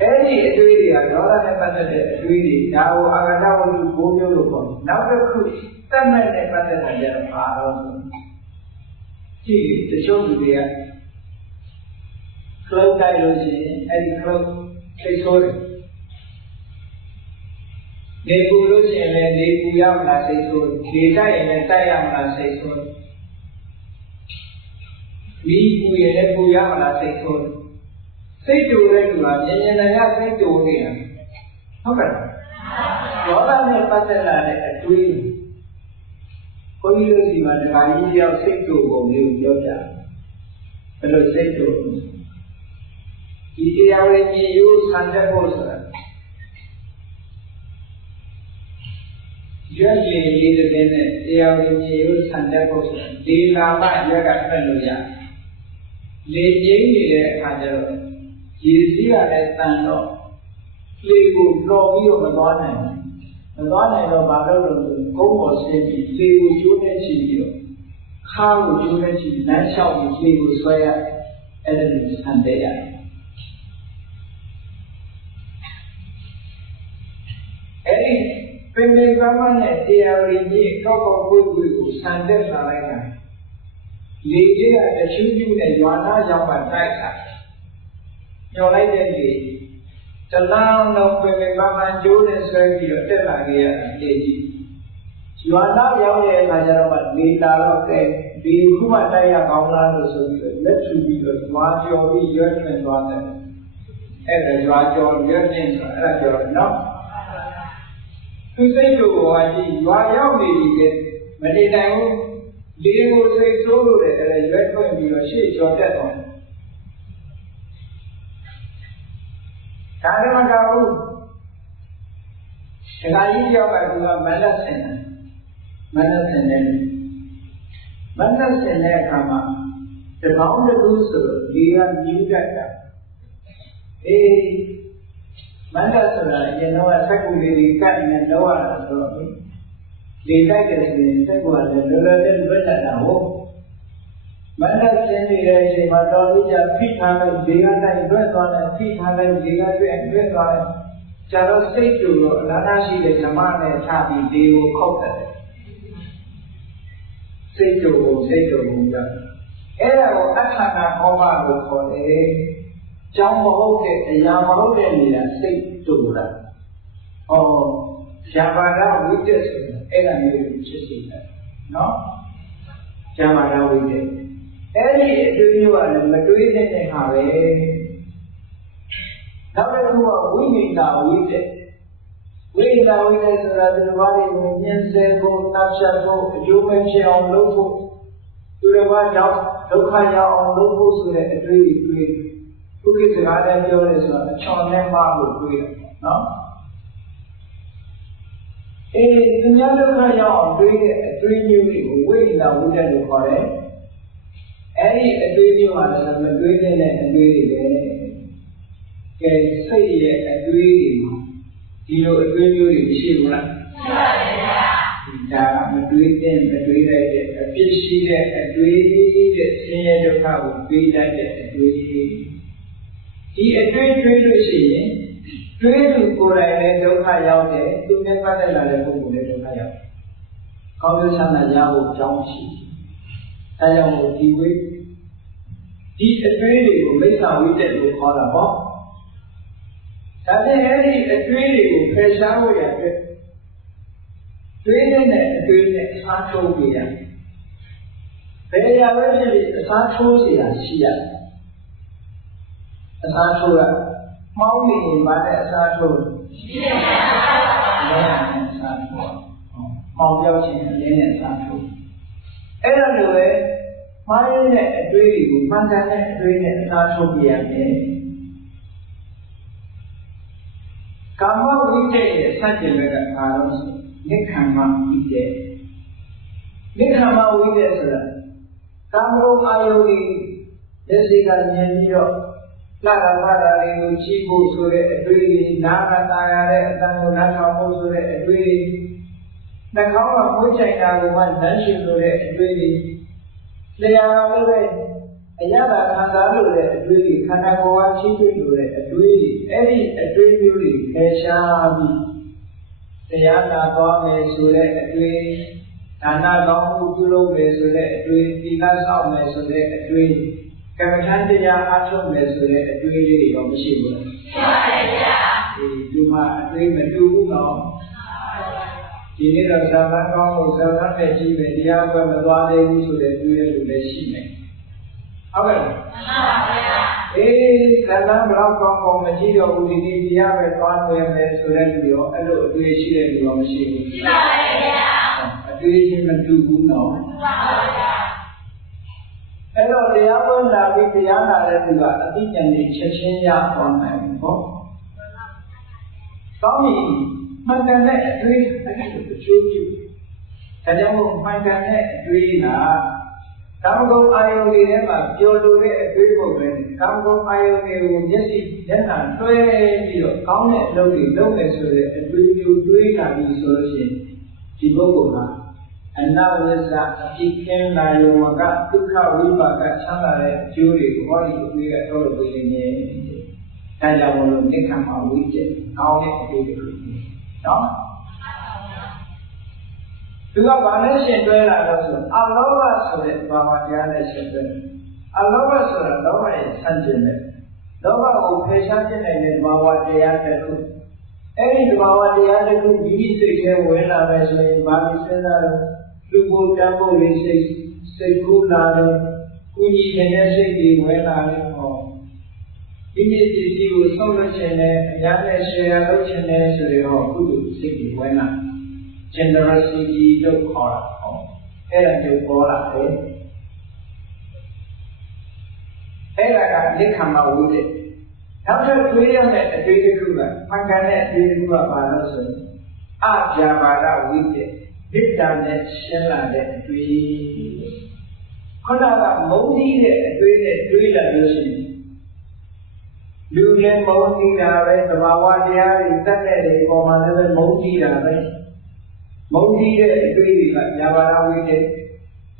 အဲ့ဒီအတွေ့တွေကဒေါသနဲ့ပတ်သက်တဲ့အတွေ့တွေဒါကိုအာဂတဝတ္ထု9မျိုးလို့ခေါ်တယ်နောက်တစ်ခုတတ်မဲ့နဲ့ပတ်သက်တဲ့ကြတော့ပါတော့ကြည့်တချို့လူတွေကခလုတ်တိုက်လို့ရှိရင်အဲ့ဒီခလုတ်ထိတ်ဆိုးတယ်နေပူလို့ရှိရင်လည်းနေပူရမလားစိတ်ဆိုးနေတိုက်ရင်လည်းတိုက်ရမလားစိတ်ဆိုးမီးပူရင်လည်းပူရမလားစိတ်ဆိုးစိတ်တူတဲ့လူကမြင်မြင်နိုင်ရစိတ်တူနေတာဟုတ်ကဲ့ဒေါသနဲ့ပတ်သက်လာတဲ့အတွေးဘုန်းကြီးတို့ဒီမှာဒကာကြီးတယောက်စိတ်တူပုံလေးကိုပြောပြဘယ်လိုစိတ်တူဒီတရားဝင်ကြီးရိုးဆန်တဲ့ဖို့ဆိုတာရွက်ရည်လေးတစ်တင်းနဲ့တရားဝင်ကြီးရိုးဆန်တဲ့ဖို့ဆိုတာဒီလာမရွက်ကထွက်လို့ရလေကျင်းနေတဲ့အခါကျတော့ရေစီးရတဲ့တန်တော့လေကိုလော်ပြီးတော့မသွားနိုင်ဘူးမသွားနိုင်တော့ဘာလို့လဲကုန်းပေါ်ဆင်းပြီးလေကိုကျိုးနဲ့ချီပြီးတော့ခါကိုကျိုးနဲ့ချီလမ်းလျှောက်ပြီးလေကိုဆွဲရအဲ့ဒါကိုဆန်တဲ့ရတယ်အဲ့ဒီပင်ပင်ပန်းပန်းနဲ့တရားရည်ကြီးကောက်ကောက်ကွေ့ကွေ့ကိုဆန်တဲ့လာလိုက်တာလေကြီးကတချူးချူးနဲ့ရွာသားရောက်မှတိုက်တာညော်လိုက်တဲ့လေတလောင်းလုံးပင်ပင်ပန်းပန်းကျိုးနဲ့ဆွဲပြီးတော့တက်လာခဲ့ရတာလေကြီးရွာသားရောက်တဲ့အခါကျတော့လေလာတော့ကဲဒီခုမှတိုက်ရကောင်းလားလို့ဆိုပြီးတော့လက်ထူပြီးတော့ရွာကျော်ပြီးရွက်ထွင်သွားတယ်အဲ့ဒါရွာကျော်ရွက်တင်ဆိုအဲ့ဒါကျော်နော်သူစိတ်တို့ဟာဒီရွာရောက်နေပြီလေမနေနိုင်ဘူးလေကိုစိတ်ဆိုးလို့လည်းအဲ့ဒါရွက်ထွင်ပြီးတော့ရှေ့ကျော်တက်သွားတယ်ဒါလည်းမကဘူးဒကာကြီးတယောက်ကသူကမနက်ဆင်တယ်မနက်ဆင်တဲ့အခါမှာတကောင်းတစ်ခုဆိုဒီကမြူးတတ်တာအေးမနက်ဆိုတာအရင်တော့စက်ကူလေးတွေကတ်နေတော့ရတာဆိုတော့လေတိုက်တယ်ဆိုရင်စက်ကူကလည်းလောလောဆယ်လွတ်တတ်တာဟုတ်မ Mana sini dari mata dia fitnah dia tak bertuan fitnah dia bertuan cara sejuk nana sih le zaman le tapi dia kau tak sejuk muda. Era asana koma kau jauh mahu ke yang mahu ni lah sejuk lah. Oh siapa dah wujud era ni wujud no siapa dah wujud. Any dunia ada material ni hari, nampaknya semua wujudnya wujud sudah terwujud menyesal, nafsu, jumat siang lupa, sudah jauh yang lupa sudah terwujud, bukit segala jauh sudah contoh malu terwujud, no? Dunia lupa yang terwujud wujudnya wujud lupa Any adrenaline was a adrenaline and adrenaline. Say adrenaline. You know adrenaline is shivra. Adrenaline, a fish adrenaline, senior the power, be that adrenaline. The adrenaline is dream for a little high out there, to never let a little high out. Call the son of Yahoo Johnson. Saya mau diwe, di adrenaline itu mereka wujud lupa apa. Tapi hari adrenaline itu pesan apa? Adrenaline satu dia. Beda macam satu dia siapa? Satu lah. Mau ni mana satu? Satu. Mau jauh sini ni satu. Era tu mana ni adrenaline, mana ni adrenaline satu dia ni. Kamu wujud sahaja mereka harus nikmat wujud. Nikmat wujud sahaja. Kamu ayu ni, jessica ni dia, lara lara ni cipu sore adrenaline, nama tayar, tangguh kamu sore adrenaline. Nak kamu macam mana buat nasi sore adrenaline. Lepas tu, ayah dah dah sore adrenaline, kerana kawan cipu sore adrenaline. Adrenaline pesan. Ayah dah tahu sore adrenaline. Anak kamu dulu sore adrenaline, tiga tahun sore adrenaline. Kemudian dia asal sore adrenaline yang bersih. Cuma adrenaline tu no. Ini dah zaman kamu zaman macam dia buat melalui sudah sudah sini. Apa? Dalam berapa kamu macam dia uji dia bertuan sudah dia, ada dua sini dia masih. Dua sini mentu guna. Kalau dia pun lagi dia nak juga, tapi jangan cecenya orang lain. Kami Macam ni, duit agak bercuci. Kalau macam ni, duit nak. Kamu kau ayu ni mah, jodoh ni duit bukan. Kamu kau ayu ni jadi jangan tuai dia. Kamu ni lagi sudah duit lagi solusi. Tiba bukan. Anda bisa ikan layu maka tukar wibaga cakap juri wali duit kalau begini. Kalau mahu ni kamu wujud, kau ni duit. No? Juga banyak sendiri ada tu. Allah sudah bawa dia le sendiri. Allah sudah bawa yang sanjung. Bawa upesa jenis bawa dia tu. Ini bawa dia tu bini sekian wala macam bagi sedar. Lugu jambu lisi sekula kunci jenis sekian wala ni. Ini sisi usaha channel, yang share channel sudah kudu segi mana, generasi itu orang, era itu orang, era kan ni kamar wujud. Kalau tujuan ni tujuan juga, makanya tujuan juga balas. Aja pada wujud, kita ni sila ni tujuan. Kalau mudi ni tujuan ni. Dunia mahu tidak, terbawa dia ikat ni, komando mahu tidak. Mahu tidak itu juga, jawab wujud.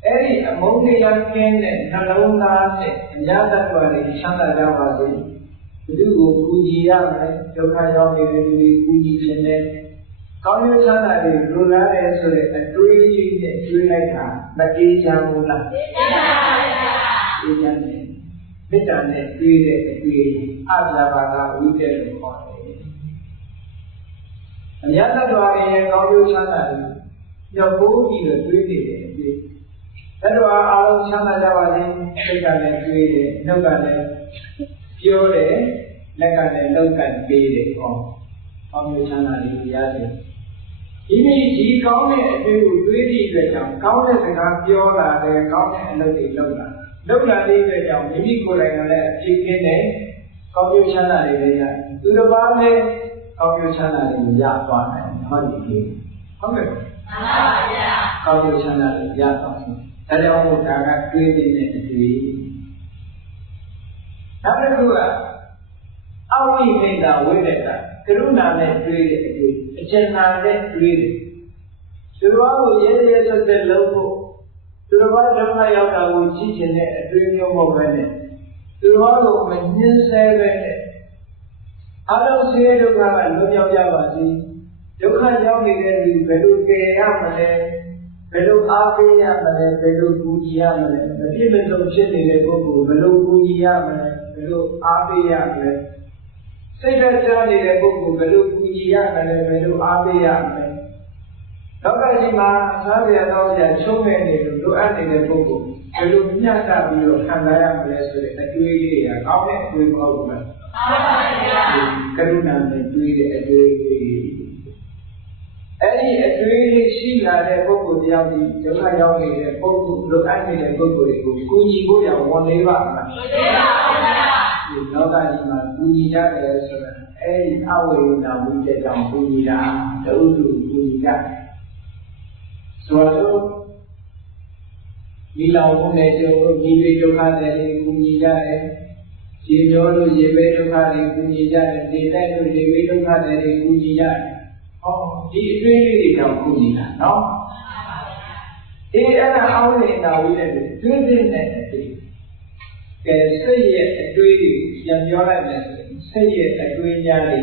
Eri ammonia can Nalona, Yada Chanda Java, Dugu, Pujia, Yokayomi, Puji Chene, Konya Chana, Lula, so a tree like but Ijamula. Bitane, three, Azavaga, we get it. And Yada Dwari, Konya Chana, your booty is really. That's why all Chana Java, Lekane, created, Nogane, Pure, Lekane, Logan, Bede, or Konya Chana, Yadi. He counted a few really good young, counted the Gampiola, the county and the Logan. Logan is a young, maybe good and a chicken, Konya Chana, to the Valley, Konya Chana, Yapa, and Holiday. Konya Chana, Yapa. That is all that created in the tree. Number two, how we made our way that Karuna net created a Chena net created. Survival years of the logo. Survival Mayaka would teach in a dream of a Survival when you say that I don't say to God, I look at Yavasi. You can't tell me that we better Below Apiamane, below Pujiamane, the demons of Chile, below Pujiamane, below Apiamane. Say that Johnny, below Pujiamane, below Apiamane. Nogajima, Savia, Nosia, so many to add in the book. Below Nyata, below Hanayam, a 2 year, how many we over? Karuna, and 2 years. Any a really she had a book with Yami, Yokayomi, a book, look at me, a book with Kuji Buya, one day back. You know that in my Buya, any hour now we get down Buya, the Udu Buya. So, Mila Munejo, Yibe Yokane, Buya, Senior, Yibe Yokane, Buya, the Dano, Yibe Yokane, Buya. Oh, he really don't need that, no? He ever how they now we have it, good in that thing. Say it a greedy, young Yola, say it a greedy yali,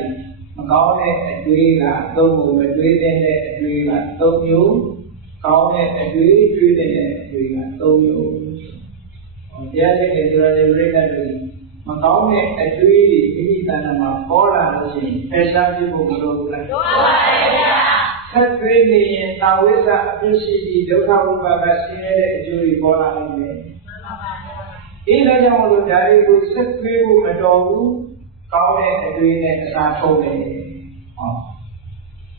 Magone a greeda, don't move a greed in a greeda, don't you? Gone a greed in a greeda, don't you? The other is really Magone a greedy, Mitanama, Pora, Pesha people like Set really in Tawisa, Pishi, Doka, Sine, Jury, Pora, in a young daddy would set people, Madogu, Gone a green and Sato.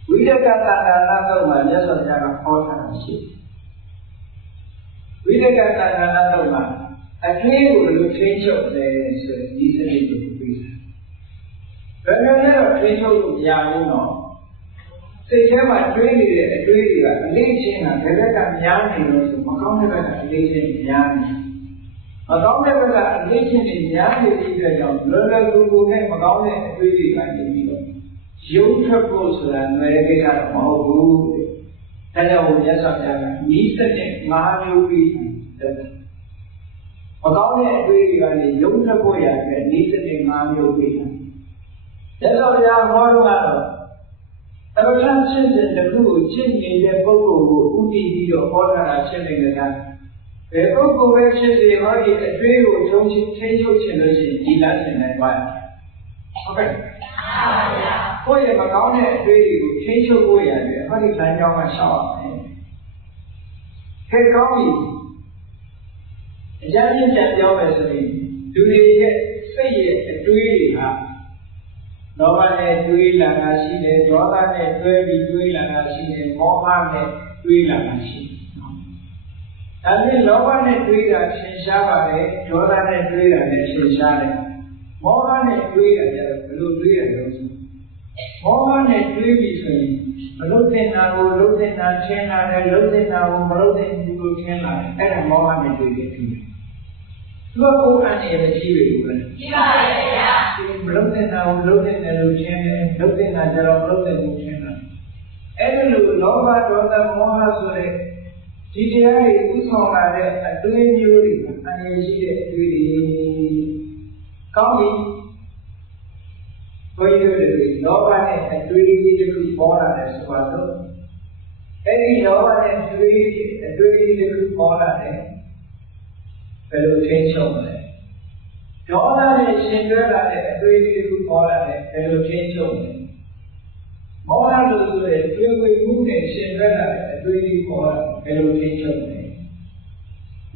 We got another one, yes, of Yana Porta ship. We got another one. A clear will change of the decent to the When I never change of the Yamuno, say, Jama traded a trader, leaching and Rebecca Yami, Macomba leaching Yami. Macomba leaching in Yami, Lula Gugu, Macomba traded like the You propose and Rebecca Mahu. Hello, yes, I Mr. Mario Beaton. Macomba traded young Napoya and Mr. Mario Beaton. That's all they are more about. Ever since the crew, chimney, the Boko, who did your order at chimney the time. The Boko version, they already a trade or don't change your children, election and why. Okay. For your Macau, really, change your boy and how do you plan your shop? Hey, call me. A giant at your vessel, do they say it, really? No one had three Lanashi, Jordan had 23 Lanashi, and Mohan had 3 Lanashi. And then no one had 3 Lanashi, Jordan had 3 Lanashi, Mohan had 3 Lanashi, Mohan had 3 between Lutina, Lutina, Chena, Lutina, Lutina, Lutina, and Mohan had 3. You are both unachievable. Looking now, looking at the lieutenant, looking at the lieutenant. Every Lova daughter Moha ဒီတရားတွေဥဆောင်လာတဲ့အတွေးမျိုးတွေအန္တရာယ်ရှိတဲ့အတွေးတွေကောင်းပြီဘုရားတို့တွေလောဘနဲ့အတွေးကြီးတစ်ခုပေါ်လာတယ်ဆိုတော့အဲ့ဒီလောဘနဲ့အတွေးကြီးတစ်ခုပေါ်လာတယ်ဘယ်လိုထိန်းချုပ်လဲဒေါသနဲ့ရှင်တွဲလာတဲ့အတွေးကြီးတစ်ခုပေါ်လာတယ်ဘယ်လိုထိန်းချုပ်လဲမောဟလို့ဆိုတဲ့တွေးဝေမှုနဲ့ရှင်တွဲလာတဲ့အတွေးကြီးပေါ်လာဘယ်လိုထိန်းချုပ်လဲ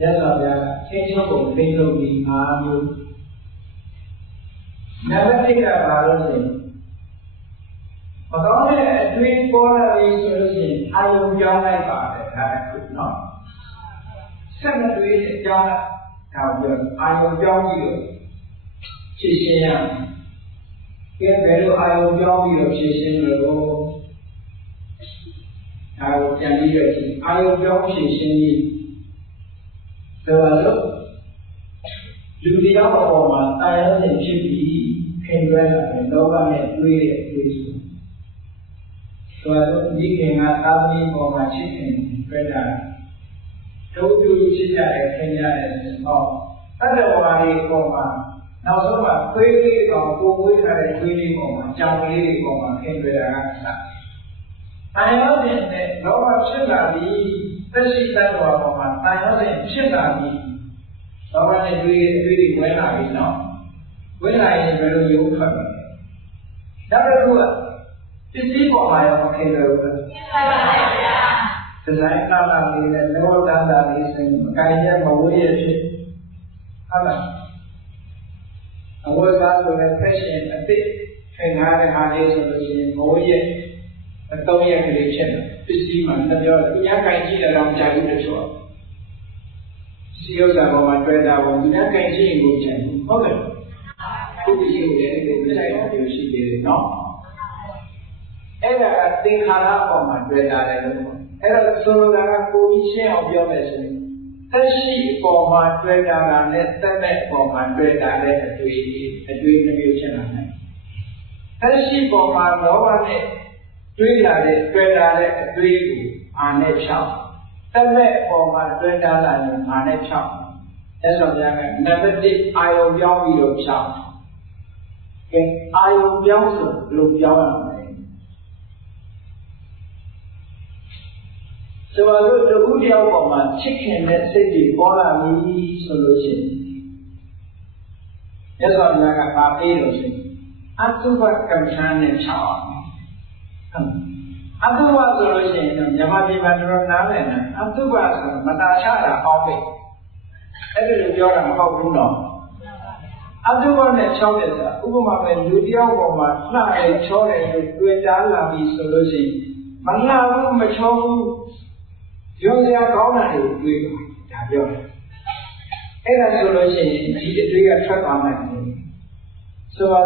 ရသော်ဗျာထိန်းချုပ်ဖို့ထိန်းချုပ်ပြီး5မျိုးနံပါတ်1ကဘာလို့ဆိုရင်မကောင်းတဲ့အတွေးပေါ်လာပြီဆိုလို့ရှိရင်အာယုံပြောင်းလိုက်ပါတယ်ဒါတစ်ခုနော်ဆက်မတွေးတဲ့အကြောင်းဒါပြောအာယုံပြောင်းပြီးတော့ဖြည့်ရှင်းရမယ်ဘယ်လိုအာယုံပြောင်းပြီးတော့ဖြည့်ရှင်းလို့ဒါကိုပြန်ပြီးတော့အာယုံပြောင်းဖြည့်ရှင်းပြီးဆိုတော့လူတရားပေါ်မှာတာယာစဉ်ဖြစ်ပြီးခင်ရွယ်လာတဲ့လောဘနဲ့တွေးတဲ့အတွေးဆိုတော့ဒီခင်ကသာသမီပေါ်မှာချစ်ခင်ပြတာတို့တူချစ်ကြတယ်ခင်ကြတယ်ဆိုတော့တတ္တဝါတွေပေါ်မှာနောက်ဆုံးမှာခွေးလေးကောင်ကိုဝေးထားတဲ့ခွေးလေးပေါ်မှာကြောင်လေးတွေပေါ်မှာခင်ပြတာကစတာယာစဉ်နဲ့လောဘဖြစ်လာပြီးသက်ရှိတတ္တဝါပေါ်မှာတာယာစဉ်ဖြစ်လာပြီးလောဘနဲ့တွေးတွေဝင်လာပြီနော်ဝင်လာရင်ဘယ်လိုရုပ်ထွက်မလဲနောက်တစ်ခုကပစ္စည်းပေါ်မှာရောမခင်တယ်ဘူးလားခင်ပါပါဗျာဒီဇိုင်းကာလာလေးနဲ့လောတန်တာလေးဆိုရင်အကိုင်ရမဝေးရဖြစ်ဟုတ်လားအဝတ်စားဆိုတဲ့ fashion အသစ်ထင်ထားတဲ့ဟာလေးဆိုလို့ရှိရင်မဝေးရအသုံးရကလေးဖြစ်တယ်ပစ္စည်းမှာလည်းပြောတယ်ညာကိုင်ကြည့်တယ်တော့ကြာဘူးတချို့စီယောဇာပေါ်မှာတွေ့တာဝင်ညာကိုင်ကြည့်ရင်ကိုချင်ဟုတ်တယ်ခုဒီကိုလည်းဒီလိုလိုက်တာမျိုးရှိသေးတယ်နော်အဲ့ဒါကသင်္ခါရပေါ်မှာတွေ့တာလည်းလို့အဲ့တော့ဆိုလိုတာကကိုကြီးရှင်းအောင်ပြောမယ်ဆိုရင်သက်ရှိပေါ်မှာတွေ့တာကလည်းသက်မဲ့ပေါ်မှာတွေ့တာလည်းအတွေ့မျိုးဖြစ်လာတယ်သက်ရှိပေါ်မှာလောဘနဲ့တွေ့လာတဲ့တွေ့တာလည်းအတွေ့ကိုအာနဲ့ဖြောင်းသက်မဲ့ပေါ်မှာတွေ့တာလည်းအာနဲ့ဖြောင်းအဲ့ဆိုဗျာကနံပါတ်1အာယုံပြောင်းပြီးတော့ဖြောင်းကဲအာယုံပြောင်းဆိုလို့ပြောင်းရမယ်ဆိုတော့လူတစ်ယောက်ပေါ်မှာချစ်ခင်တဲ့စိတ်တွေပေါ်လာပြီဆိုလို့ရှိရင်ရသော်ဗျာကပါပေးလို့ရှိရင်အတုပကမ္မထာနဲ့ဖြောင်းအောင်အတုပဆိုလို့ရှိရင်မြန်မာပြည်မှာတော်တော်နားလည်နေအတုပဆိုမတာချတာအောင်းပဲအဲ့ဒါလိုပြောတာမဟုတ်ဘူးနော်အတုပနဲ့ချောင်းတဲ့ဆိုတာဥပမာပဲလူတယောက်ပေါ်မှာလှတယ်ချောတယ်လို့တွေ့တာလာပြီဆိုလို့ရှိရင်မလှဘူးမချောဘူးရုံစရာကောင်းတာတွေတွေ့ပါဒါပြောတယ်အဲ့ဒါဆိုလို့ရှိရင်ဒီအတွေ့ကထွက်သွားနိုင်တယ်ဆိုတော့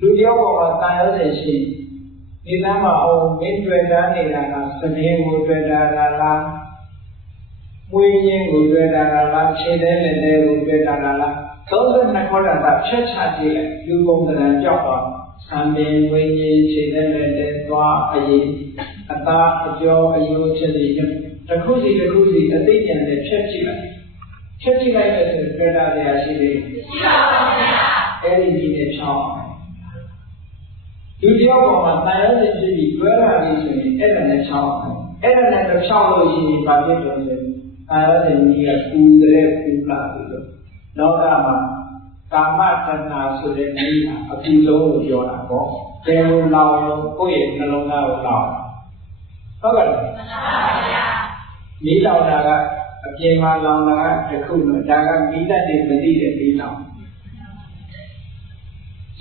လူတယောက်ပေါ်မှာတန်ရုံးစဉ်ရှိဒီသားမှာအောင်မင်းတွေ့တာနေတာကစနေကိုတွေ့တာလားမွေးရင်းကိုတွေ့တာလားခြေသေးလက်သေးကိုတွေ့တာလား32ခေါ်တာဖြတ်ချကြည့်လိုက်လူပုံသဏ္ဍာန်ကြောက်သွားဆံပင်ဝိညာဉ်ခြေသေးလက်သေးသွားအရင်အသားအကျော်အယိုးဖြစ်နေတစ်ခုစီတစ်ခုစီအသိဉာဏ်နဲ့ဖြတ်ကြည့်လိုက်တဲ့ဆိုတွေ့တာရရှိသေးတယ်ရှိပါပါဗျာအဲ့ဒီဒီနဲ့ဖြောင်းလူတယောက်ပေါ်မှာတန်ရုံးစဉ်ဖြစ်ပြီးတွဲလာပြီဆိုရင်အဲ့ဒါနဲ့ဖြောင်းအဲ့ဒါနဲ့ဖြောင်းလို့ရှိရင်ဘာဖြစ်လို့လဲတန်ရုံးစဉ်ကြီးကပူတဲ့ပူလာပြီလို့လောကမှာကာမတဏ္ဍာဆိုတဲ့ကြီးကအပူဆုံးလို့ပြောတာပေါ့ဘယ်လိုလောင်လို့ကိုယ့်ရဲ့နှလုံးသားကိုလောင်ဟုတ်ကဲ့မှန်ပါဗျာမိလောင်တာကအပြင်မှာလောင်တာကတစ်ခုလို့ဒါကမိတတ်တွေမသိတဲ့မိလောင်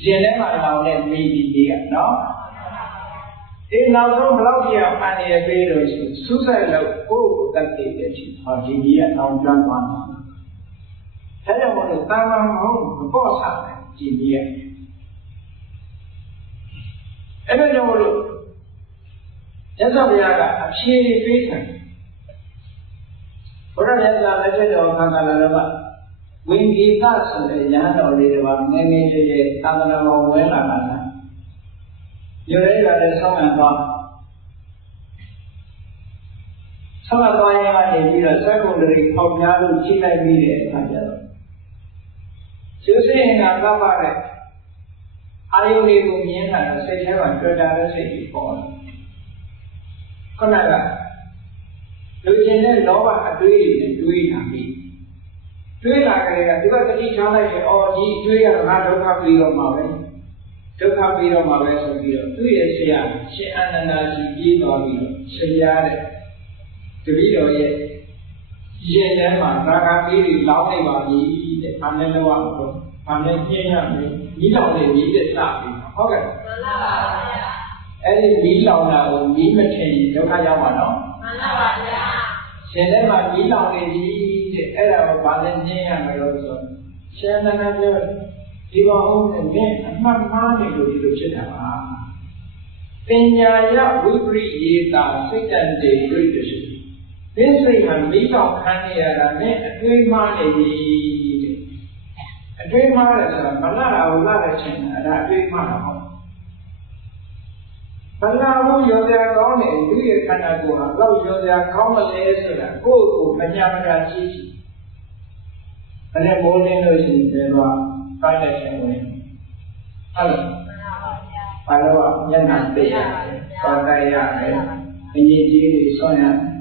ရှင်ထဲမှာလောင်တဲ့မိဒီကြီးကနော်အေးနောက်ဆုံးဘယ်လောက်ကြာအန်ရပေးလို့ဆိုစူးစိုက်လို့ကိုယ့်ကိုတတ်သိတဲ့ချင်းဟောဒီကြီးကတောင်းကျွမ်းသွားတာဒါကြောင့်မို့လို့တာမန်မဟုတ်မပေါ့ဆာတယ်ဒီကြီးကအဲ့ဒါကြောင့်မို့လို့ရသော်ဘုရားကအဖြေပေးတယ်ဘုရားမြတ်စွာလက်ထက်တော်ခန္ဓာလာတော့ဝိဉ္ဇိတဆိုတဲ့ညာတော်လေးတွေပါငယ်ငယ်လေးလေးသာသနာတော်ဝင်လာတာလားညရဲရတဲ့ဆောင်းရံသွားဆ ဆက်လက်သွားရင်ကနေပြီးတော့စက်ကုန်တွေပေါက်များလို့ချိလိုက်ပြီးတဲ့အခါကျတော့ကျိုးစင်ကကပ်ပါတဲ့အာယုန်တွေကိုမြင်တာစိတ်ထဲမှာတွေ့တာတဲ့စိတ်ကြီးပေါ်တယ်ခုနကလူချင်းတဲ့လောဘအတွေးတွေတွေးလာပြီတွေးလာကြတဲ့ကဒီကတတိထားလိုက်ရင်အော်ဒီတွေးရတာဒုက္ခပြီးတော့မှာပဲဒုက္ခပြီးတော့မှာပဲဆိုပြီးတော့သူ့ရဲ့ဆရာရှင်အာနန္ဒာရှိပြေးသွားပြီးတော့ဆရာတဲ့တပည့်တော်ရဲ့ရင်ထဲမှာသာဂပိတွေလောင်းနေပါပြီတဲ့။ဘာနဲ့တော့ဘာနဲ့ပြင်းရမလဲ။မီးလောင်နေပြီတဲ့စပြီးဟုတ်ကဲ့။မှန်ပါဗျာ။အဲ့ဒီမီးလောင်တာကိုမီးမထင်ဒုက္ခရောက်မှာနော်။မှန်ပါဗျာ။ရှင်ထဲမှာမီးလောင်နေပြီတဲ့အဲ့ဒါကိုဘာနဲ့ပြင်းရမလို့ဆိုရှင်နန္ဒပြောဒီဘောင်းနဲ့မင်းအမှတ်မှားနေလို့ဒီလိုဖြစ်တာပါ။ပညာယဝိပရိယေတာစိတ်တန်တေပြိတ္တိဒီစိတ်မှာမိကောက်ခံနေရတာနဲ့အတွေးမှားနေပြီတဲ့အတွေးမှားတယ်ဆိုတာမလာတာကိုလာတဲ့ချိန်မှာအဲ့ဒါအတွေးမှားတာဟုတ်ဘလာဘူးရောစရာကောင်းတယ်သူရဲ့ခန္ဓာကိုယ်ဟာတော့ရောစရာကောင်းမလဲဆိုတာကိုယ့်ကိုမညာမတာကြည့်အဲ့ဒါမိုးနေလို့ရှိရင်တော့ပိုင်းတဲ့ချိန်ဝင်ဟုတ်ဘာလို့မျက်နှာသိရတယ်ပါတိုင်းရတယ်အငြိကြီးတွေဆွမ်းရတယ်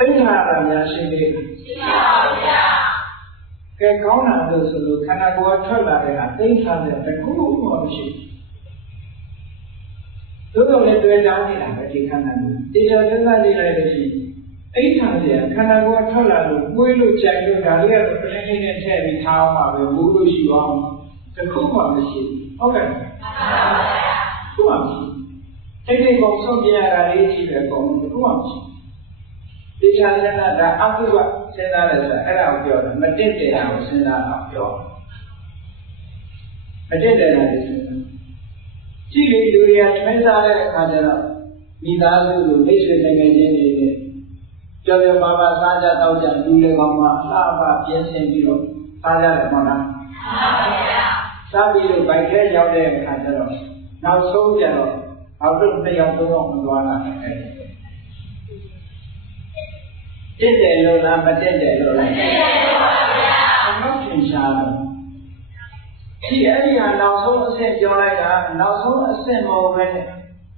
အိဋ္ဌာရများရှိသေးတယ်ရှိပါဘူးဗျာကဲကောင်းတာလို့ဆိုလို့ခန္ဓာကိုယ်ထွက်လာတဲ့ဟာသိဋ္ဌာတဲ့တကူမှမရှိဘူးတို့လည်းတွေ့တောင်းနေတာပဲဒီခန္ဓာကိုတေချာစဉ်းစားကြည့်လိုက်လို့ရှိရင်အိဋ္ဌာတဲ့ခန္ဓာကိုယ်ထွက်လာလို့ပွေးလို့ကြိုက်လို့ဒါလေးကတော့ပြင်းပြင်းနဲ့ထည့်ပြီးထားအောင်ပါပဲမူးလို့ရှိအောင်တကူမှမရှိဘူးဟုတ်ကဲ့မှန်ပါဗျာတကူမှမရှိတိတ်တိတ်ပုံဆုံးပြရတာလေးရှိတယ်ပုံတကူမှမရှိဒီချာလနာဒါအကုဘစဉ်းစားတယ်ဆိုတာအဲ့ဒါကိုပြောတယ်မတက်တဲ့ဟာကိုစဉ်းစားတော့ပြောမတက်တဲ့ဟာကိုစဉ်းစားကြည့်လေလူတွေကထွန်းစားတဲ့အခါကျတော့မိသားစုကိုမိတ်ဆွေနိုင်ငံချင်းတွေနဲ့ကြော်ကြော်ပါပါစားကြတောက်ကြလူတွေကောင်မှအလှပပြင်းစင်ပြီးတော့စားကြတယ်မဟုတ်လားမှန်ပါဗျာစားပြီးတော့ဗိုက်ထဲရောက်တဲ့အခါကျတော့နောက်ဆုံးကျတော့အောက်တော့တစ်ယောက်သုံးယောက်မသွားတာတက်တယ်လို့လားမတက်တယ်လို့လားတက်တယ်ပါဗျာအနောက်ထင်ရှားတယ်ဒီအဲ့ဒီဟာနောက်ဆုံးအဆင့်ပြောလိုက်တာနောက်ဆုံးအဆင့်မဟုတ်ပဲ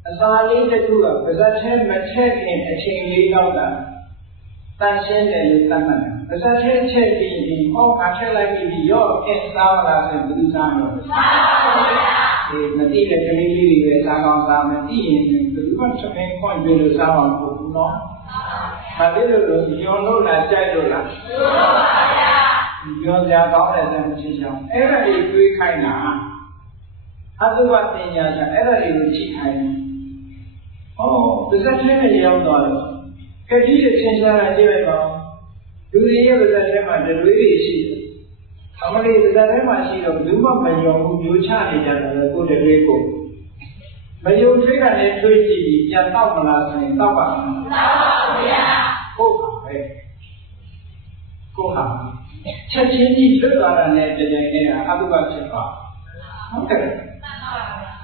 အစာလေးတစ်ခုကပါဇက်ထဲမထည့်ခင်အချိန်လေးတော့တာတန်ရှင်းတယ်လို့သတ်မှတ်တယ်ပါဇက်ထဲထည့်ပြီးဒီဟောခါထည့်လိုက်ပြီးရော့အင်းစားလာဆိုဘယ်သူစားမလို့စားပါဗျာဒီမတိတဲ့ကလေးလေးတွေပဲစားကောင်းစားမယ်ပြီးရင်ဘယ်သူမှချက်ခင်ခွင့်ပြလို့စားမှာမဟုတ်ဘူးနော်ဘာဖြစ်လို့ညွန်လို့လားကြိုက်လို့လားညွန်ပါဗျာညွန်စရာကောင်းတဲ့စံမရှိချောင်းအဲ့ဒါတွေတွေးခိုင်းတာအတုဝပညာကအဲ့ဒါတွေကိုကြည့်ခိုင်းတယ်ဟောပါဇက်ထဲနဲ့ရောက်သွားလို့ခက်ကြီးတွေသင်ရှားတာကြည့်လိုက်ပါလူတွေရဲ့ပါဇက်ထဲမှာတွေးတွေရှိတယ်အမလေးပါဇက်ထဲမှာရှိတော့ဘူးမှမယုံဘူးမျိုးချနေကြတယ်ကိုယ်တွေကိုမယုံတွေးကလည်းတွေးကြည့်ပြီးပြန်တော့မလားဆိုရင်တော့ပါမလားတော့ပါဗျာဟုတ်ပါပဲကိုဟာချက်ချင်းကြီးလွတ်သွားတာနဲ့တကယ်နဲ့အတုပဖြစ်ပါဟုတ်ကဲ့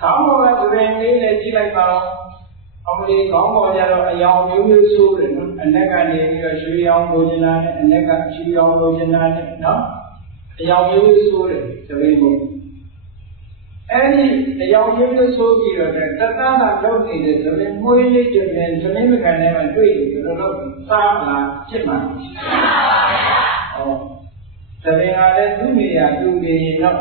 ကောင်းပါကတွင်လေးနဲ့ကြည့်လိုက်ပါတော့အမလေးကောင်းပေါ်ကြတော့အယောင်မျိုးမျိုးဆိုးတယ်နော်အနက်ကနေပြီးတော့ရွှေရောင်လိုချင်တာနဲ့အနက်ကချီရောင်လိုချင်တာနဲ့နော်အယောင်မျိုးမျိုးဆိုးတယ်တပည့်ကိုအဲ့ဒီအယောင်မျိုးမျိုးဆိုးပြီးတော့တသားသာလုပ်နေတဲ့ဆိုရင်မွေးလေးတွေနဲ့သမင်းမကန်ထဲမှာတွေ့တယ်ဘယ်လိုလုပ်စားလာဖြစ်မှာဖြစ်ပါဗျာဟောတပည့်ကလည်းသူ့နေရာသူ့နေရင်တော့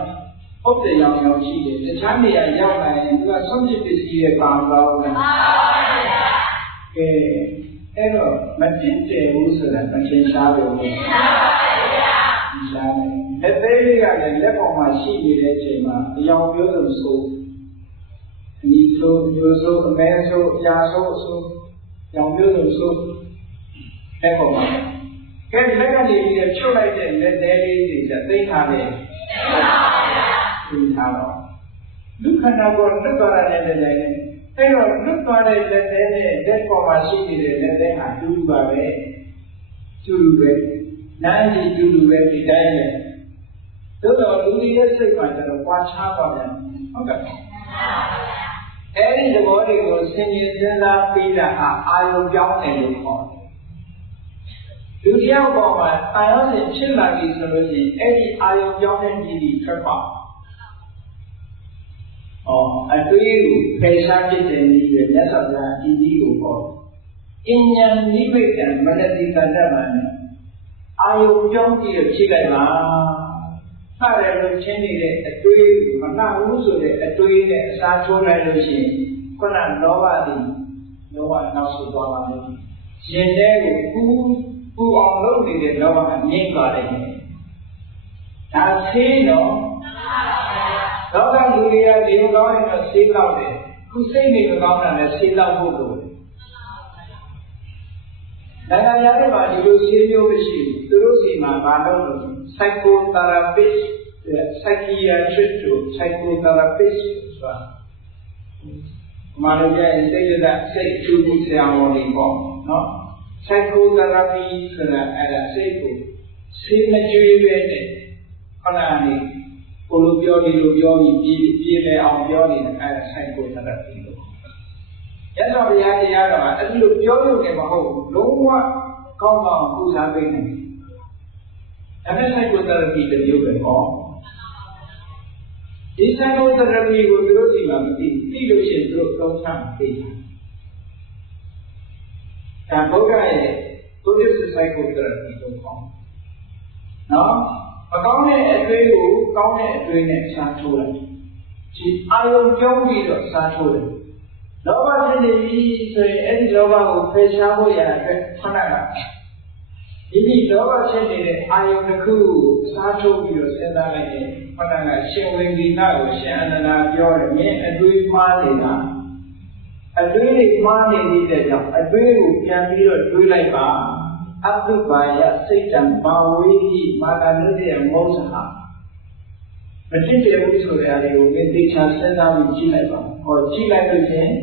ဟုတ်တယ်ရောင်ရှိတယ်တခြားနေရာရောက်လာရင်သူကဆုံးဖြတ်ပစ္စည်းတွေပါသွားဘူးလားမှန်ပါဗျာကဲအဲ့တော့မတင်တယ်ဘူးဆိုတာမထင်ရှားဘူးမှန်ပါဗျာရှားတယ်လက်သေးလေးကလည်းလက်ပေါ်မှာရှိနေတဲ့အချိန်မှာအယောင်မျိုးစုံဆိုအနီးဆိုမျိုးစုံအမဲဆိုအရာဆိုရောင်မျိုးစုံဆိုလက်ပေါ်မှာကဲလက်ကနေပြီးချုပ်လိုက်တဲ့လက်သေးလေးတွေသိထားတယ်မှန်ပါဗျာသိထားတော့ဒုက္ခနာကိုလွတ်သွားတဲ့လက်သေးနဲ့အဲ့တော့လွတ်သွားတဲ့လက်သေးနဲ့လက်ပေါ်မှာရှိနေတဲ့လက်သေးဟာတူတူပါပဲတူတူပဲနိုင်ကြီးတူတူပဲဒီတိုင်းပဲသို့တော်လူတွေရဲ့စိတ်မှာကျတော့ပွားခြားပါပြန်ဟုတ်ကဲ့အဲ့ဒီသဘောတွေကိုဆင်ခြင်စဉ်းစားပြီးတာအာယုံပြောင်းတယ်လို့ခေါ်တယ် လူတယောက်ပေါ်မှာတန်ရောစင်ဖြစ်လာပြီဆိုလို့ရှိရင်အဲ့ဒီအာယုံကြောင်းတဲ့ဒီထွက်ပါအတွေးကိုဖယ်ရှားဖြစ်တဲ့နည်းတွေမြတ်စွာဘုရားဒီနည်းကိုပေါ်အဉ္ဉံနိဗ္ဗာန်မနတိတ္တမှာနဲ့အာယုံကြောင်းပြီးတော့ဖြည့်လိုက်ပါစတယ်လို့ချင်းနေတဲ့အတွေးမနှောက်ဘူးဆိုတဲ့အတွေးနဲ့အစားထိုးလိုက်လို့ရှိရင်ခုနလောဘသည်လောဘနောက်ဆုတ်သွားပါလိမ့်မယ်ရှင်တဲ့ကိုပူအောင်လုပ်နေတဲ့လောဘအမြင့်သွားတယ်ဒါဆေးတော့လောကလူတွေကဒီလိုကောင်းရင်တော့ဆေးလောက်တယ်ခုစိတ်နေမကောင်းတာလည်းဆေးလောက်ဖို့လိုတယ်နိုင်ငံခြားမှာဒီလိုဆေးမျိုးမရှိဘူးသူတို့စီမှာဘာလုပ်လို့ psychotherapist psychiatrist တို့ psychotherapist ဆိုတာမာနရဲ့စိတ်ဓာတ်စိတ်ထူးထူးဆရာဝန်တွေပေါ့နော် psychotherapy ဆိုတာအဲ့ဒါစိတ်ကိုဆေးမကျွေးပဲနဲ့ခဏနေကိုလိုပြောဒီလိုပြောပြီးပြေးလဲအောင်ပြောနေတဲ့အဲ့ဒါ psychotherapy လို့ရသော်ဘုရားတရားတော်ကအဲ့ဒီလိုပြောလို့လည်းမဟုတ်ဘူးလုံးဝကောင်းကောင်းကုစားပေးနေတယ်ဒါနဲ့ psychotherapy တမျိုးပဲပေါ့ဒီ psychotherapy ကိုသူတို့ဒီမှာမသိလို့ရှိရင်သူတို့သုံးချမသိဘူးဒါဘုရားရဲ့ Buddhist psychotherapy လို့ခေါ်နော်မကောင်းတဲ့အတွေးကိုကောင်းတဲ့အတွေးနဲ့စားထိုးလိုက်ဒီအာယုံကြောင်းပြီးတော့စားထိုးတယ်လောဘဖြစ်နေပြီဆိုရင်အဲ့ဒီလောဘကိုဖယ်ရှားဖို့ရတဲ့ခဏကဒီလောဘဖြစ်နေတဲ့အာယုံတစ်ခုကိုစားထိုးပြီးတော့စဉ်းစားလိုက်ရင်ခဏကရှင်ဝိသီနာကိုရှင်အနန္ဒာပြောတယ်မြင်အတွေးမှားနေတာအတွေးတွေမှားနေတဲ့ကြောင့်အတွေးကိုပြန်ပြီးတော့တွေးလိုက်ပါအတုပါယစိတ်တံဘာဝိဟိမာတနုတ္တယမောဇဟာမဖြစ်တယ်ဘူးဆိုတဲ့အရာကိုသေချာစဉ်းစားပြီးကြည့်လိုက်ပါကြည့်လိုက်လို့ချင်း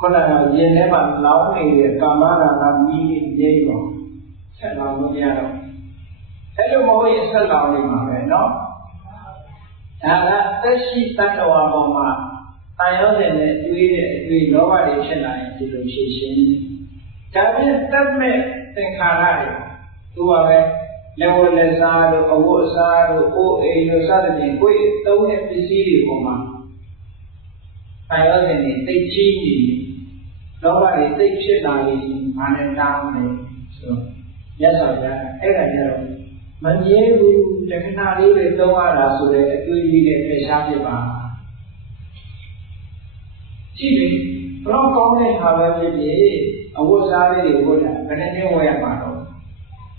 ခုနကရင်ထဲမှာလောင်းနေတဲ့ကာမရာဂမီးငြိမ်းပါဆက်လောင်းလို့မရတော့အဲ့လိုမဟုတ်ရင်ဆက်လောင်းနေမှာပဲเนาะဒါကသက်ရှိတ attva ပေါ်မှာတန်ရောတဲ့နဲ့တွေးတဲ့အတွေးလောဘတွေဖြစ်လာရင်ဒီလိုဖြေရှင်းဒါပြင်တတ်မဲ့သင်္ခါရတွေသူကပဲလက်ဝဲလက်စားတို့အဝတ်အစားတို့အိုးအိမ်တို့စသဖြင့်ကိုယ်သုံးတဲ့ပစ္စည်းတွေပေါ်မှာတန်ရောတဲ့နဲ့သိချင်းကြီးလောဘတွေသိဖြစ်လာရင်ဘာနဲ့တောင်းလဲဆိုတော့ရသော်ကြအဲ့ဒါကြတော့မငြင်းဘူးတခဏလေးပဲသုံးရတာဆိုတဲ့အတွေးလေးနဲ့ဖယ်ရှားပြပါကြည့်လေဘလောက်ကောင်းတဲ့ဟာပဲဖြစ်ဖြစ်အဝတ်စားလေးတွေဝတ်တာဘယ်နဲ့မျိုးဝယ်ရမှာတော့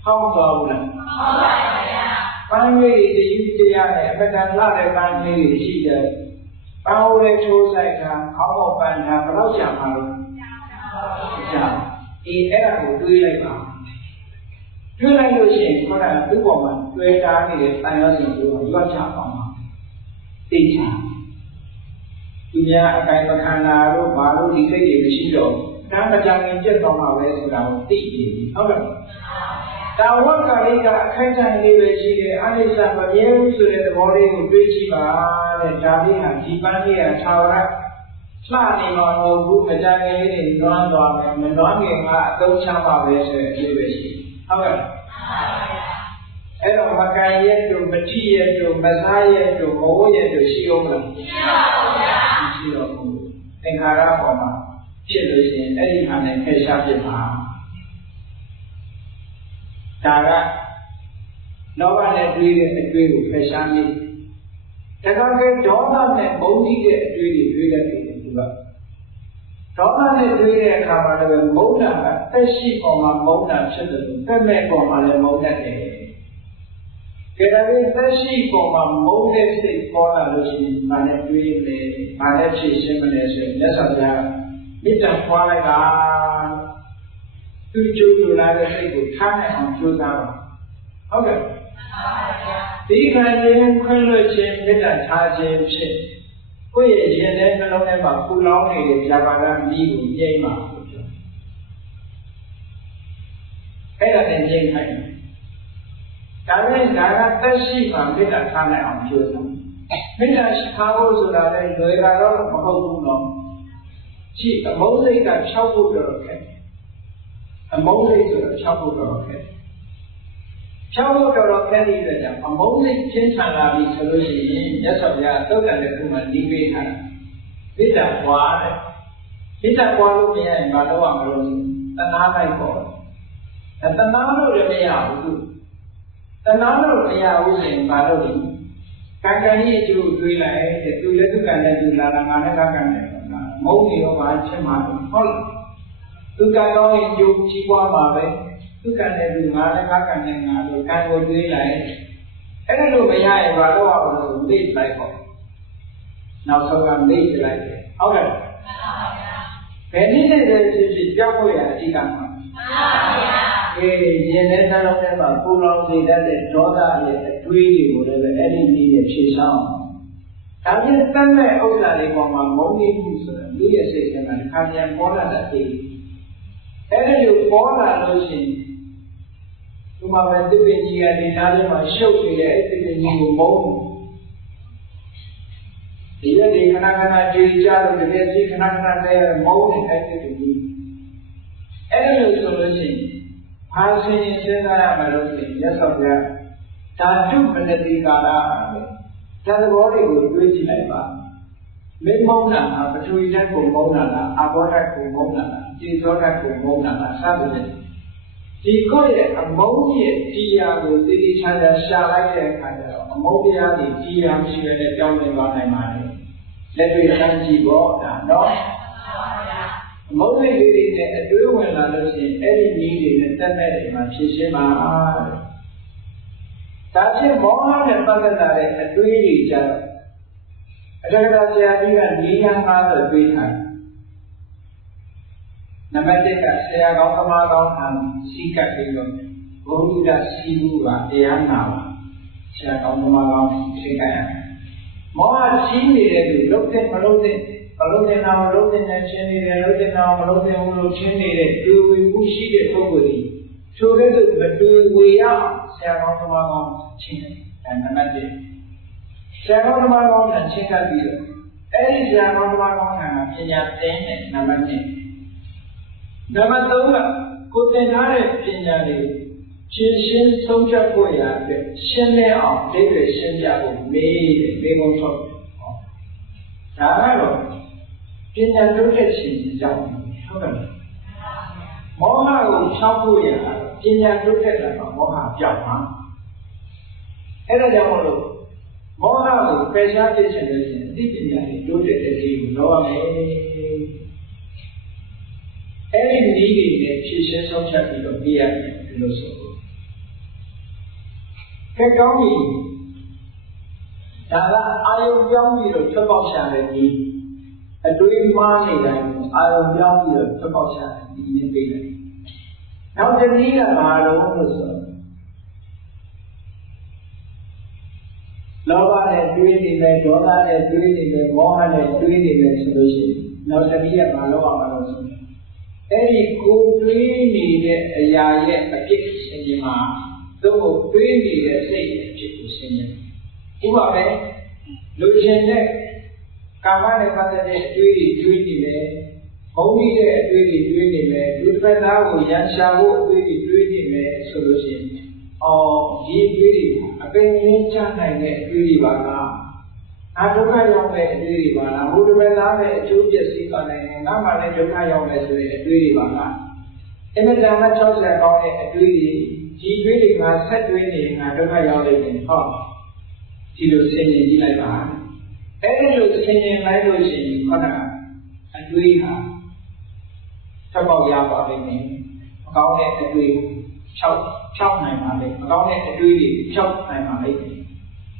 ဟောင်းသွားဘူးလားဟောင်းပါဗျာပန်းလေးတွေတယူတရားနဲ့အပဒံလာတဲ့ပန်းလေးတွေရှိတယ်ပန်းဝဲချိုးဆိုင်တာခေါင်းပေါ်ပန်းတာဘယ်တော့ကြာမှာလို့ကြာအဲ့ဒါကိုတွေးလိုက်ပါတွေးလိုက်လို့ရှိရင်ခေါင်းကသူ့ပေါ်မှာတွေ့တာနေတဲ့တန်ရောစင်ကိုရွတ်ချအောင်ပါသိချာသူများအကိုင်ပခန္ဓာတို့ဘာလို့ဒီစိတ်တွေမရှိတော့ဒါမကြခင်ပြတ်သွားမှာပဲဆိုတာကိုသိနေပြီဟုတ်ကဲ့တာဝကလေးကအခိုက်အတန့်လေးပဲရှိတယ်အနိစ္စမမြဲဘူးဆိုတဲ့သဘောလေးကိုတွေးကြည့်ပါတဲ့ဒါလေးဟာဒီပန်းလေးကသာဝရလှနေမှာမဟုတ်ဘူးမကြခင်လေးတွေလွမ်းသွားမယ်မလွမ်းခင်ကအသုံးချပါပဲဆိုတဲ့အလေးပဲရှိဟုတ်ကဲ့အဲ့တော့မကန်ရဲ့တို့မတိရဲ့တို့မစားရဲ့တို့မဝရဲ့တို့ရှိအောင်မလားမရှိပါဘူးဗျာမရှိတော့ဘူးသင်္ခါရပေါ်မှာဖြစ်လို့ရှိရင်အဲ့ဒီဟာနဲ့ဖယ်ရှားပြပါဒါကလောဘနဲ့တွေးတဲ့အတွေးကိုဖယ်ရှားနေဒါကပဲဒေါသနဲ့မုန်းတိတဲ့အတွေးတွေတွေးတတ်တယ်သူကဒေါသနဲ့တွေးတဲ့အခါမှာလည်းမုန်းတာကသက်ရှိပေါ်မှာမုန်းတာဖြစ်တယ်လို့သက်မဲ့ပေါ်မှာလည်းမုန်းတတ်တယ်ကဲဒါပေမဲ့သက်ရှိပေါ်မှာမုန်းတဲ့စိတ်ပေါ်လာလို့ရှိရင်ဘာနဲ့တွေးလဲဘာနဲ့ဖြည့်ရှင်းမလဲဆိုရင်လက်ဆောင်ပြမေတ္တာပွားလိုက်တာသူကြိုးလိုလာတဲ့စိတ်ကိုထားနိုင်အောင်ကြိုးစားပါဟုတ်ကဲ့ဒီခံခြင်းခွင့်လွှတ်ခြင်းမေတ္တာထားခြင်းဖြစ်ကိုယ့်ရဲ့ရင်ထဲနှလုံးထဲမှာပူလောင်နေတဲ့ဇာပါကမိကိုငြိမ်းပါလို့ပြောအဲ့ဒါနဲ့ငြိမ်းခိုင်းတယ်ဒါနဲ့ဒါကသက်ရှိမှမေတ္တာထားနိုင်အောင်ကြိုးစားမေတ္တာရှိထားဖို့ဆိုတာလည်းလွယ်တာတော့မဟုတ်ဘူးနော်ကြည့်အမုန်းစိတ်က6ဖို့တော့ခက်အမုန်းစိတ်ဆိုတော့6ဖို့တော့ခက် ဖြောင်းဖို့တော်ခက်တဲ့အတွက်ကြောင့်အမုန်းစိတ်ချင်းချန်လာပြီဆိုလို့ရှိရင်မြတ်စွာဘုရားသုတ်တန်တဲ့ခုမှဒီပေးထားတာမေတ္တာပွားတဲ့မေတ္တာပွားလို့မရရင်ဘာလို့မလို့တဏှာလိုက်ပေါ့တဏှာလို့လည်းမရဘူးတဏှာလို့မရဘူးဆိုရင်ဘာလို့လဲကံကံကြီးအကျိုးတွေးလိုက်တဲ့သူလည်းသူကံနဲ့သူလာတာငါနဲ့ကံနဲ့မုန်းနေရောပါချင်းမှာဟုတ်လားသူကံကောင်းရင်ကျိုးကြီးပွားမှာပဲသူကံနဲ့သူငါနဲ့ကံနဲ့ငါလို့ကံကိုတွေးလိုက်အဲ့ဒါလို့မရရင်ဘာလို့အောင်လို့မေ့လိုက်ပေါ့နောက်ဆုံးကမေ့လိုက်တယ်ဟုတ်ကဲ့ဘယ်နည်းနဲ့ဖြစ်ကြောက်ဖို့ရအဓိကမှာရင်ထဲနှလုံးထဲမှာပူလောင်စေတတ်တဲ့ဒေါသရဲ့အတွေးတွေကိုလည်းအဲ့ဒီနည်းနဲ့ဖြေရှင်းအောင်ဒါပြင်တတ်မဲ့ဥစ္စာတွေပေါ်မှာမုန်းနေမှုဆိုတော့လူရဲ့စိတ်ထဲမှာခါပြန်ပေါ်လာတဲ့အဲ့ဒီလိုပေါ်လာလို့ရှိရင်ဒီမှာပဲသူပင်ကြီးကဒီသားထဲမှာရှုပ်နေတဲ့အဲ့ဒီပင်ကြီးကိုမုန်းဒီရက်ဒီခဏခဏကြွေကြလို့တကယ်စီခဏခဏတည်းမုန်းနေအဲ့ဒီပင်ကြီးအဲ့လိုဆိုလို့ရှိရင်ဘာစဉ်းစားရမလို့ဆိုရင်မြတ်စွာဘုရားဓာတုပနတိကာရဓာတ်သဘောတွေကိုတွေးကြည့်လိုက်ပါမင်းမုန်းတာဟာပထဝီဓာတ်ကိုမုန်းတာလားအာဘောဓာတ်ကိုမုန်းတာလားကျေသောဓာတ်ကိုမုန်းတာလားစသဖြင့်ဒီကိုယ့်ရဲ့အမုန်းရဲ့တရားကိုတည်တည်ချာချာရှာလိုက်တဲ့အခါကျတော့အမုန်းတရားတွေတရားမရှိဘဲနဲ့ကြောင်းနေသွားနိုင်ပါတယ်လက်တွေ့စမ်းကြည့်ပေါ့ဒါနော်အမုန်းစိတ်လေးတွေနဲ့အတွေးဝင်လာလို့ရှိရင်အဲ့ဒီနည်းတွေနဲ့တက်တဲ့အိမ်မှာဖြည့်ရှင်းပါဒါဖြင့်မောဟနဲ့ပတ်သက်လာတဲ့အတွေးတွေကြတော့အတ္တကဆရာကြီးကနည်းလမ်းကားဆိုတွေးထားနံပါတ်1ကဆရာကောင်းသမားကောင်းဟန်စီကပ်ပြီးတော့ဘုရားစီမှုကတရားနာပါဆရာကောင်းသမားကောင်းစီကပ်ရမောဟကြီးနေတဲ့လူလုံးတဲ့မလုံးတဲ့မလုံးတဲ့နာမလုံးတဲ့နဲ့ချင်းနေတယ်လုံးတဲ့နာမလုံးတဲ့ဘူးလို့ချင်းနေတဲ့တူဝေမှုရှိတဲ့ပုဂ္ဂိုလ်ကြီးဆိုတဲ့သူမတူဝေရဆရာကောင်းသမားကောင်းချင်းတယ်နံပါတ်1ဆရာကောင်းသမားကောင်းနဲ့ချင်းကပ်ပြီးတော့အဲ့ဒီဆရာကောင်းသမားကောင်းကပညာသင်တဲ့နံပါတ်2နံပါတ်3ကကိုသင်ထားတဲ့ပညာတွေကိုရှင်းရှင်းဆုံးဖြတ်ဖို့ရအတွက်ရှင်းလင်းအောင်ဒိဋ္ဌိရှင်းပြဖို့မေးတယ်မေးခွန်းထုတ်ဒါကတော့ပညာတိုးတက်ခြင်းကြောင့်ဟုတ်ကဲ့မောဟကိုဖြောင်းဖို့ရတာပညာတိုးတက်တာကမောဟပြောင်းမှာအဲ့ဒါကြောင့်မလို့မောဟကိုပယ်ရှားပြခြင်းလို့ရှိရင်အသိပညာတွေတိုးတက်တဲ့ခြင်းကိုတော့ရမယ်အဲ့ဒီနည်းတွေနဲ့ဖြည့်ရှင်းဆုံးဖြတ်ပြီးတော့ပြရတယ်ဒီလိုဆိုကဲကောင်းပြီဒါကအာယုံပြောင်းပြီးတော့ထွက်ပေါက်ရှာတဲ့နည်းအတွေးမှားနေတိုင်းအာယုံပြောင်းပြီးတော့ထွက်ပေါက်ရှာတဲ့နည်းနဲ့ပြေးတယ်နောက်တစ်နည်းကဘာလို့ဆိုလောဘနဲ့တွေးနေမယ်ဒေါသနဲ့တွေးနေမယ်မောဟနဲ့တွေးနေမယ်ဆိုလို့ရှိရင်နောက်တစ်နည်းကဘာလို့အောင်မလို့ဆိုအဲ့ဒီကိုတွေးနေတဲ့အရာရဲ့အဖြစ်ရှင်းခြင်းမှာသူ့ကိုတွေးနေတဲ့စိတ်အဖြစ်ကိုရှင်းခြင်းဥပမာပဲလူချင်းတဲ့ကာမနဲ့ပတ်သက်တဲ့အတွေးတွေတွေးနေတယ်ဘုံကြီးတဲ့အတွေးတွေတွေးနေတယ်လူတစ်ဖက်သားကိုရန်ရှာဖို့အတွေးတွေတွေးနေတယ်ဆိုလို့ရှိရင်ဒီအတွေးတွေအပင်ရင်းချနိုင်တဲ့အတွေးတွေပါလားအဒုက္ခရောက်တဲ့အတွေးတွေပါလားဘုဒ္ဓဘာသာရဲ့အကျိုးပျက်စီးပါနိုင်တယ်ငါမှလည်းဒုက္ခရောက်မယ်ဆိုတဲ့အတွေးတွေပါလားအင်မတန်မှ60ကောင်းတဲ့အတွေးတွေဒီတွေးတွေကဆက်တွေးနေငါဒုက္ခရောက်လိမ့်မယ်ဟုတ်ဒီလိုဆင်ခြင်ကြည့်လိုက်ပါအဲ့ဒီလိုဆင်ခြင်လိုက်လို့ရှိရင်ခဏအတွေးဟာထပ်ပေါက်ရပါလိမ့်မယ်မကောင်းတဲ့အတွေးဖြောက်နိုင်ပါလိမ့်မကောင်းတဲ့အတွေးတွေဖြောက်နိုင်ပါလိမ့်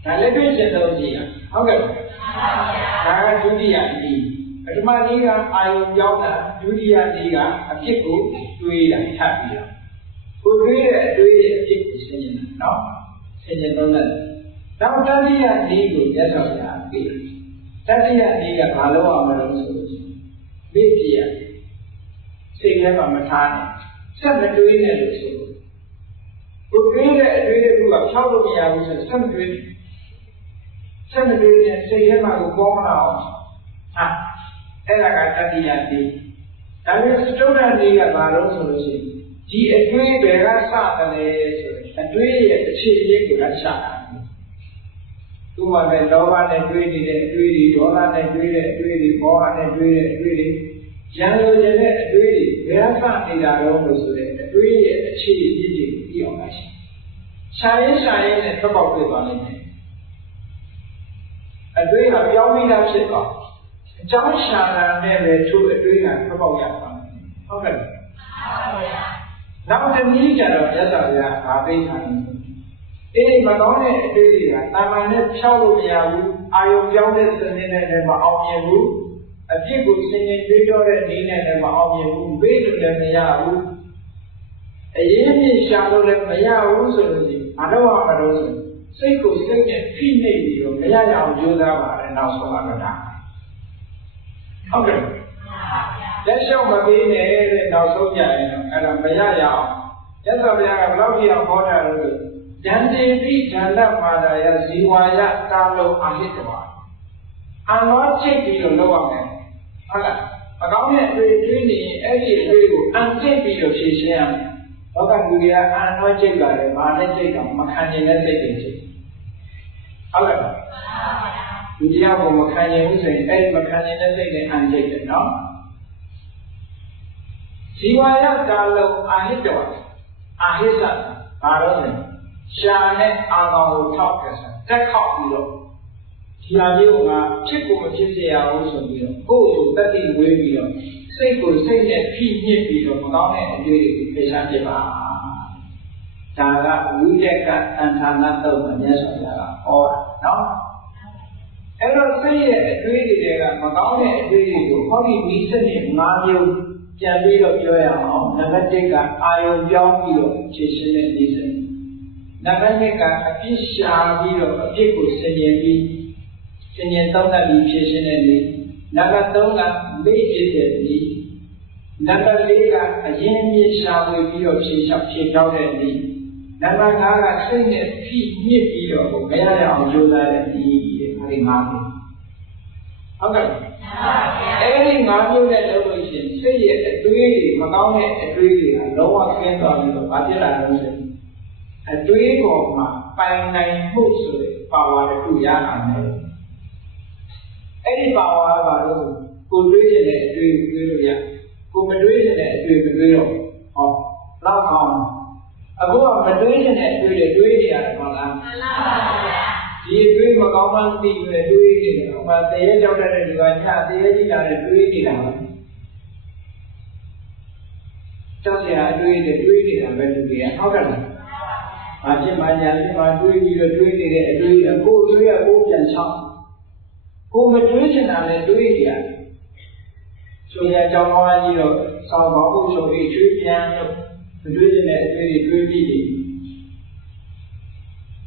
ဒါလည်းတွေ့ရှင်လို့ရှိရဟုတ်ကဲ့ဒါကဒုတိယနည်းပထမနည်းကအာယုံပြောင်းတာဒုတိယနည်းကအဖြစ်ကိုတွေးတာထပ်ပြီးတော့ကိုတွေးတဲ့အတွေးရဲ့အဖြစ်ကိုဆင်ခြင်တာနော်ဆင်ခြင်တော့လည်းနောက်တတိယနည်းကိုမြတ်စွာဘုရားပြတယ်တတိယနည်းကဘာလို့အောင်မလို့ဆိုလို့မေ့ပြရစိတ်ထဲမှာမထားနဲ့ဆက်မတွေးနဲ့လို့ဆိုကိုတွေးတဲ့အတွေးတစ်ခုကဖြောက်လို့မရဘူးဆိုဆက်မတွေးဆက်မတွေးနဲ့စိတ်ထဲမှာကိုပေါ်မလာအောင်ဟာအဲ့ဒါကတတိယနည်းဒါပေမဲ့စတုဒ္ဓနည်းကဘာလို့ဆိုလို့ရှိရင်ဒီအတွေးဘယ်ကစတယ်လဲဆိုရင် အတွေးရဲ့အခြေအမြစ်ကိုလည်းရှာတာသူ့မှာလည်းလောဘနဲ့တွေးနေတဲ့အတွေးတွေဒေါသနဲ့တွေးတဲ့အတွေးတွေမောဟနဲ့တွေးတဲ့အတွေးတွေရံလိုရတဲ့အတွေးတွေဘယ်ဟာစနေတာတော့လို့ဆိုတဲ့အတွေးရဲ့အခြေအမြစ်တွေကိုသိအောင်ပါရှာရင်နဲ့ထွက်ပေါက်တွေ့သွားလိမ့်မယ်အတွေးကပြောင်းပြီးသားဖြစ်သွားအကြောင်းရှာတာနဲ့ပဲသူ့အတွေးကထွက်ပေါက်ရသွားတယ်ဟုတ်ကဲ့နောက်တစ်နည်းကျတော့မြတ်စွာဘုရားဗာပိဋကံမကောင်းတဲ့အတွေးတွေကတာမန်နဲ့ဖြောက်လို့မရဘူးအာယုံပြောင်းတဲ့စနစ်နဲ့လည်းမအောင်မြင်ဘူးအပြစ်ကိုဆင်ញင်တွေးကြောတဲ့နည်းနဲ့လည်းမအောင်မြင်ဘူးဘေးလို့လည်းမရဘူးအရင်မြင့်ရှာလို့လည်းမရဘူးဆိုလို့ရှိရင်မတော့မတော့ဆိုစိတ်ကိုစိတ်နဲ့ဖိနှိပ်ပြီးတော့မရရအောင်ကြိုးစားပါတယ်နောက်ဆုံးကတော့ဒါဟုတ်ကဲ့လက်လျှောက်မပေးနဲ့တဲ့နောက်ဆုံးကြရင်တော့အဲ့ဒါမရရအောင်မြတ်စွာဘုရားကဘယ်လောက်ကြီးအောင်ဟောတာလို့ဆိုဉာဏ်တိပိဉာဏ်တမာဒယဇီဝါယကာလောအာဟိတဝါအနောချိတ်ပြီးတော့လောက်အောင်ဟုတ်လားမကောင်းတဲ့အတွေ့အကြုံနေရင်အဲ့ဒီအတွေ့ကိုအံချိတ်ပြီးတော့ဖြေရှင်းရမယ်ဘောကလူတွေကအနောချိတ်ပါလေမာနဲ့ချိတ်တော့မခံနိုင်တဲ့စိတ်တွေချိတ်ဟုတ်လားလူတရားကိုမခံနိုင်ဘူးဆိုရင်အဲ့ဒီမခံနိုင်တဲ့စိတ်နဲ့အံချိတ်တယ်နော်ဇီဝါယကာလောအာဟိတဝါအာဟိသဘာလို့လဲရှာနဲ့အာကောင်ကိုထောက်ခဲ့စားတက်ခောက်ပြီးတော့ဒီဟာမျိုးကဖြစ်ကိုမဖြစ်စေရဘူးဆိုပြီးတော့ကိုယ့်ကိုတတိဝေးပြီးတော့စိတ်ကိုစိတ်နဲ့ဖိညစ်ပြီးတော့မကောင်းတဲ့အတွေ့အကြုံကိုဖေရှားပြပါဒါကဝိတက်ကတန်ထာနာတုတ်မြတ်စွာဘုရားကဟောတာနော်အဲ့တော့စိတ်ရဲ့အတွေ့အကြုံတွေကမကောင်းတဲ့အတွေ့အကြုံကိုဟောဒီမိစနစ်၅မျိုးပြန်ပြီးတော့ပြောရအောင်နံပါတ်၁ကအာယုံပြောင်းပြီးတော့ဖြည့်ရှင်းတဲ့မိစနစ်နံပါတ်2ကအပြစ်ရှာပြီးတော့အပြစ်ကိုဆင်ញင်ပြီးဆင်ញင်သုံးသပ်ပြီးဖြည့်ရှင်းတဲ့နည်းနံပါတ်3ကမေ့ဖြစ်တဲ့နည်းနံပါတ်4ကအရင်မြစ်ရှာဝေပြီးတော့ဖြည့်ချောက်တဲ့နည်းနံပါတ်5ကစိတ်နဲ့ဖိညစ်ပြီးတော့မရရအောင်ကြိုးစားတဲ့နည်းအဲဒီ5မျိုးဟုတ်ကဲ့အဲဒီ5မျိုးနဲ့လုပ်လို့ရှိရင်စိတ်ရဲ့အတွေးတွေမကောင်းတဲ့အတွေးတွေကလုံးဝကျင်းသွားပြီးတော့ဘာဖြစ်လာလဲဆိုရင်အတွေးပေါ်မှာပိုင်နိုင်မှုဆိုတဲ့ပါဝါတစ်ခုရနိုင်တယ်အဲ့ဒီပါဝါကဘာလို့ကိုတွေးနေတဲ့အတွေးကိုတွေးလို့ရကိုမတွေးနေတဲ့အတွေးမတွေးတော့ဟောလောက်အောင်အခုကမတွေးနေတဲ့အတွေးတွေတွေးနေရတယ်မဟုတ်လားမှန်ပါဗျာဒီအတွေးမကောင်းမှသိပြီးတွေးနေတယ်ဟိုမှာတရေကြောက်တဲ့လူကညတရေကြည့်လာတဲ့တွေးနေတာပါကြောက်စရာအတွေးတွေးနေတာပဲလူတွေကဟုတ်ကဲ့လားဘာဖြစ်မှညာဖြစ်မှတွေးပြီးတော့တွေးနေတဲ့အတွေးကိုတွေးရကိုပြန်ချောင်းကိုမတွေးချင်တာနဲ့တွေးရတယ်ဆိုရကြောင်းသွားကြီးတော့ဆောင်းပေါင်းဖို့ဆိုပြီးချွေးပြန်လို့မတွေးချင်တဲ့အတွေးတွေတွေးပြီး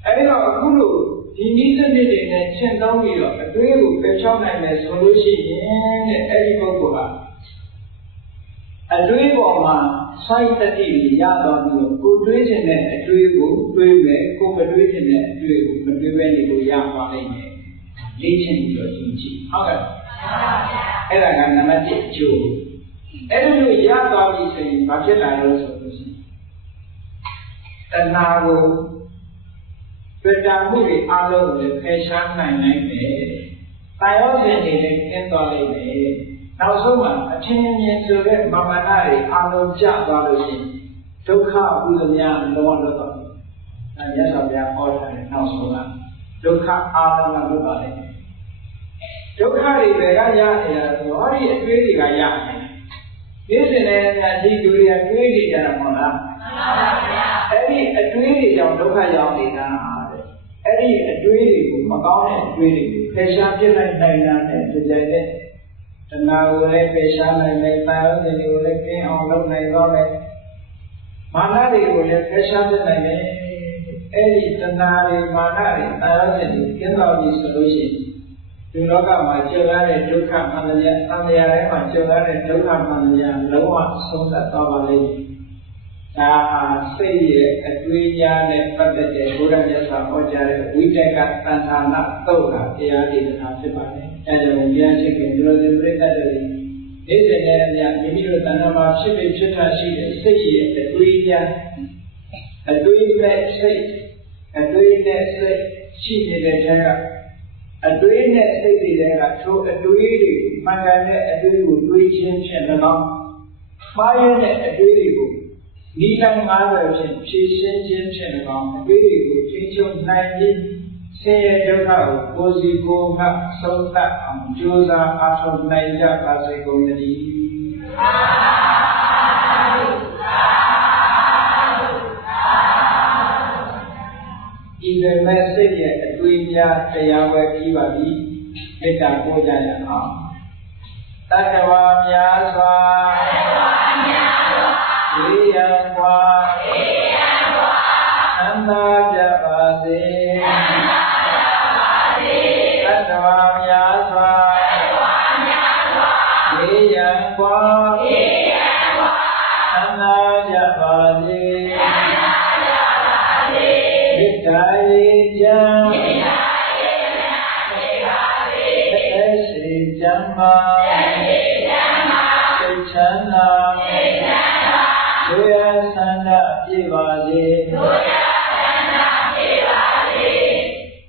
အဲဒီတော့အခုလို့ဒီနည်းစနစ်တွေနဲ့ရှင်းသုံးပြီးတော့အတွေးကိုပယ်ချောင်းနိုင်မယ်ဆိုလို့ရှိရင်တဲ့အဲဒီပုဂ္ဂိုလ်ကအတွေးပေါ်မှာစိုက်တတိရတော့ပြီးတော့ကိုတွေးခြင်းတဲ့အတွေးကိုတွေးမယ်ကိုမတွေးခြင်းတဲ့အတွေးကိုမတွေးပဲနေလို့ရပါလိမ့်မယ်လေ့ကျင့်ပြီးတော့ရှင်းကြည့်ဟုတ်ကဲ့အဲ့ဒါကနံပါတ်1အကျိုးအဲ့ဒါလို့ရသွားပြီဆိုရင်ဘာဖြစ်လာလို့ဆိုလို့ရှိရင်တဏှာကိုတွေ့တာမှုတွေအလုံးကိုဖယ်ရှားနိုင်မယ်တာယောဇဉ်တွေလည်းကျင်းသွားလိမ့်မယ်နောက်ဆုံးမှာအထင်မြင်ဆိုတဲ့မာမနာတွေအလုံးကျသွားလို့ရှိရင်ဒုက္ခဥဒ္ဒမြလောလောတော့ဒါမြတ်စွာဘုရားဟောထားတဲ့နောက်ဆုံးကဒုက္ခအာလမလုပ်ပါလိမ့်မယ်ဒုက္ခတွေဘယ်ကရနေရလဲဆိုတော့ဟောဒီအတွေးတွေကရနေတယ်ဒီစင်နဲ့အကြီးလူတွေကတွေးနေကြတာမဟုတ်လားမှန်ပါဗျာအဲ့ဒီအတွေးတွေကြောင့်ဒုက္ခရောက်နေတာတဲ့အဲ့ဒီအတွေးတွေကိုမကောင်းတဲ့အတွေးတွေကိုဖယ်ရှားပြစ်လိုက်နိုင်တာနဲ့ကြိုက်တဲ့တဏှာကိုလည်းဖယ်ရှားနိုင်မယ်တာယောဇဉ်တွေကိုလည်းကျင်းအောင်လုပ်နိုင်တော့မယ်မာနတွေကိုလည်းဖယ်ရှားပြစ်နိုင်မယ်အဲ့ဒီတဏှာတွေမာနတွေတာယောဇဉ်တွေကျင်းတော်ပြီဆိုလို့ရှိရင်ဒီလောကမှာကျုပ်ရတဲ့ဒုက္ခမှန်တရားသံဃာထဲမှာကျုပ်ရတဲ့ဒုက္ခမှန်တရားလုံးဝဆုံးသက်သွားပါလိမ့်မယ်ဒါဟာစိတ်ရဲ့အတွေးများနဲ့ပတ်သက်တဲ့ဘုရားမြတ်စွာဟောကြားတဲ့ဝိတက်ကတန်ထာနာသုတ်တာတရားဒေသနာဖြစ်ပါတယ်အဲဒါကိုဉာဏ်ရှိခင်ဒီလိုဒီပြိတ္တတွေနေ့စဉ်နဲ့အများမိမိတို့တဏ္ဍာမှာဖြစ်ဖြစ်ထရှိတဲ့စိတ်ရဲ့အတွေးများ အတွေးနဲ့စိတ်ရှိနေတဲ့ထဲကအတွေးနဲ့စိတ်တွေကထိုအတွေးတွေမှန်ကန်တဲ့အတွေးကိုတွေးခြင်းဖြင့်၎င်းမှားရတဲ့အတွေးတွေကိုနိလန်း90ဖြင့်ဖြည့်ရှင်းခြင်းဖြင့်၎င်းအတွေးတွေကိုထိန်းချုပ်နိုင်ပြီးဆင်းရဲဒုက္ခကိုကိုယ်စီကိုယ်ငှဆုံးသတ်အောင်ကြိုးစားအားထုတ်နိုင်ကြပါစေကုန်သတည်းဤမဲ့စိတ်ရဲ့အတွေးများတရားဝဲပြီးပါပြီမေတ္တာပို့ကြရအောင်တတ္တဝါများစွာဝိယံကွာသံသာကြပါစေတတ္တဝါများစွာဝိယံကွာသံသာကြပါစေမေတ္တာရေချမ်းသက်စေချမ်းမာစိတ်ချမ်းသာတို့ရဆန္ဒပြည့်ပါစေ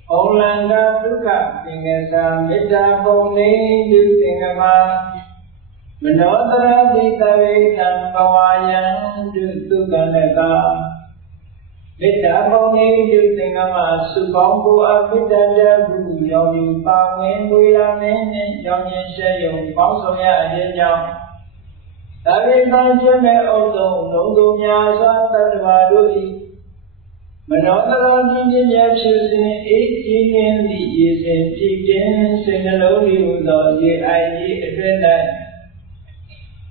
ဩလန္တဒုက္ခသင်္ကစာမေတ္တာပုံနေတုသင်္ကမမနောတရတိတဝေတံဘဝယံတုသုကနကမေတ္တာပုံနေတုသင်္ကမစုပေါင်းကိုအမေတ္တာပြခုရောင်ယူပါဝင်ဝေလာမင်းနှင့်ရောင်ရင်ရှဲယုံပေါင်းဆောင်ရအခြင်းကြောင့်တဝေတံကျွမ်းမဲ့ဥဒ္ဒုံလုံးသူများစွာတတ္တဝါတို့၏မနောတရတိပညာဖြစ်စဉ်အေးကြည်လင်းသည့်ရေစဉ်ပြည့်တင်စိတ်နှလုံးဤဟူသောရေအိုင်ကြီးအတွင်း၌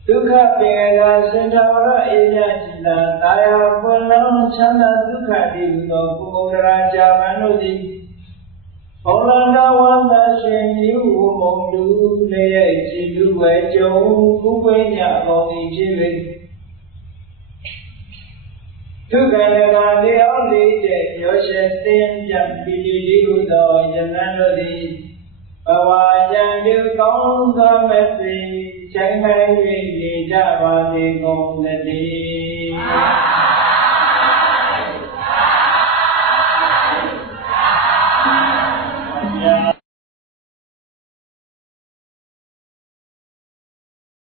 ဒုက္ခပင်ကစင်တော်ရအေးမြကြည်သာတာယာပွင့်လုံးချမ်းသာဒုက္ခတည်ဟူသောပုဂ္ဂိုလ်ရာဇာမန်တို့သည်ဘုံလန္တဝန္တရှင်ယူမုံလူလည်းရဲ့ကြည်လူဝဲကြုံခုဝိညာပေါင်းသည်ဖြစ်၍ဒုက္ခရကလျောလေးတဲ့ရောရှင်းတင်းပြပီတိလေးဟုသောယမန်တို့သည်ဘဝယံပြုကောင်းသောမသိချိန်တိုင်း၍နေကြပါစေကုန်သတည်း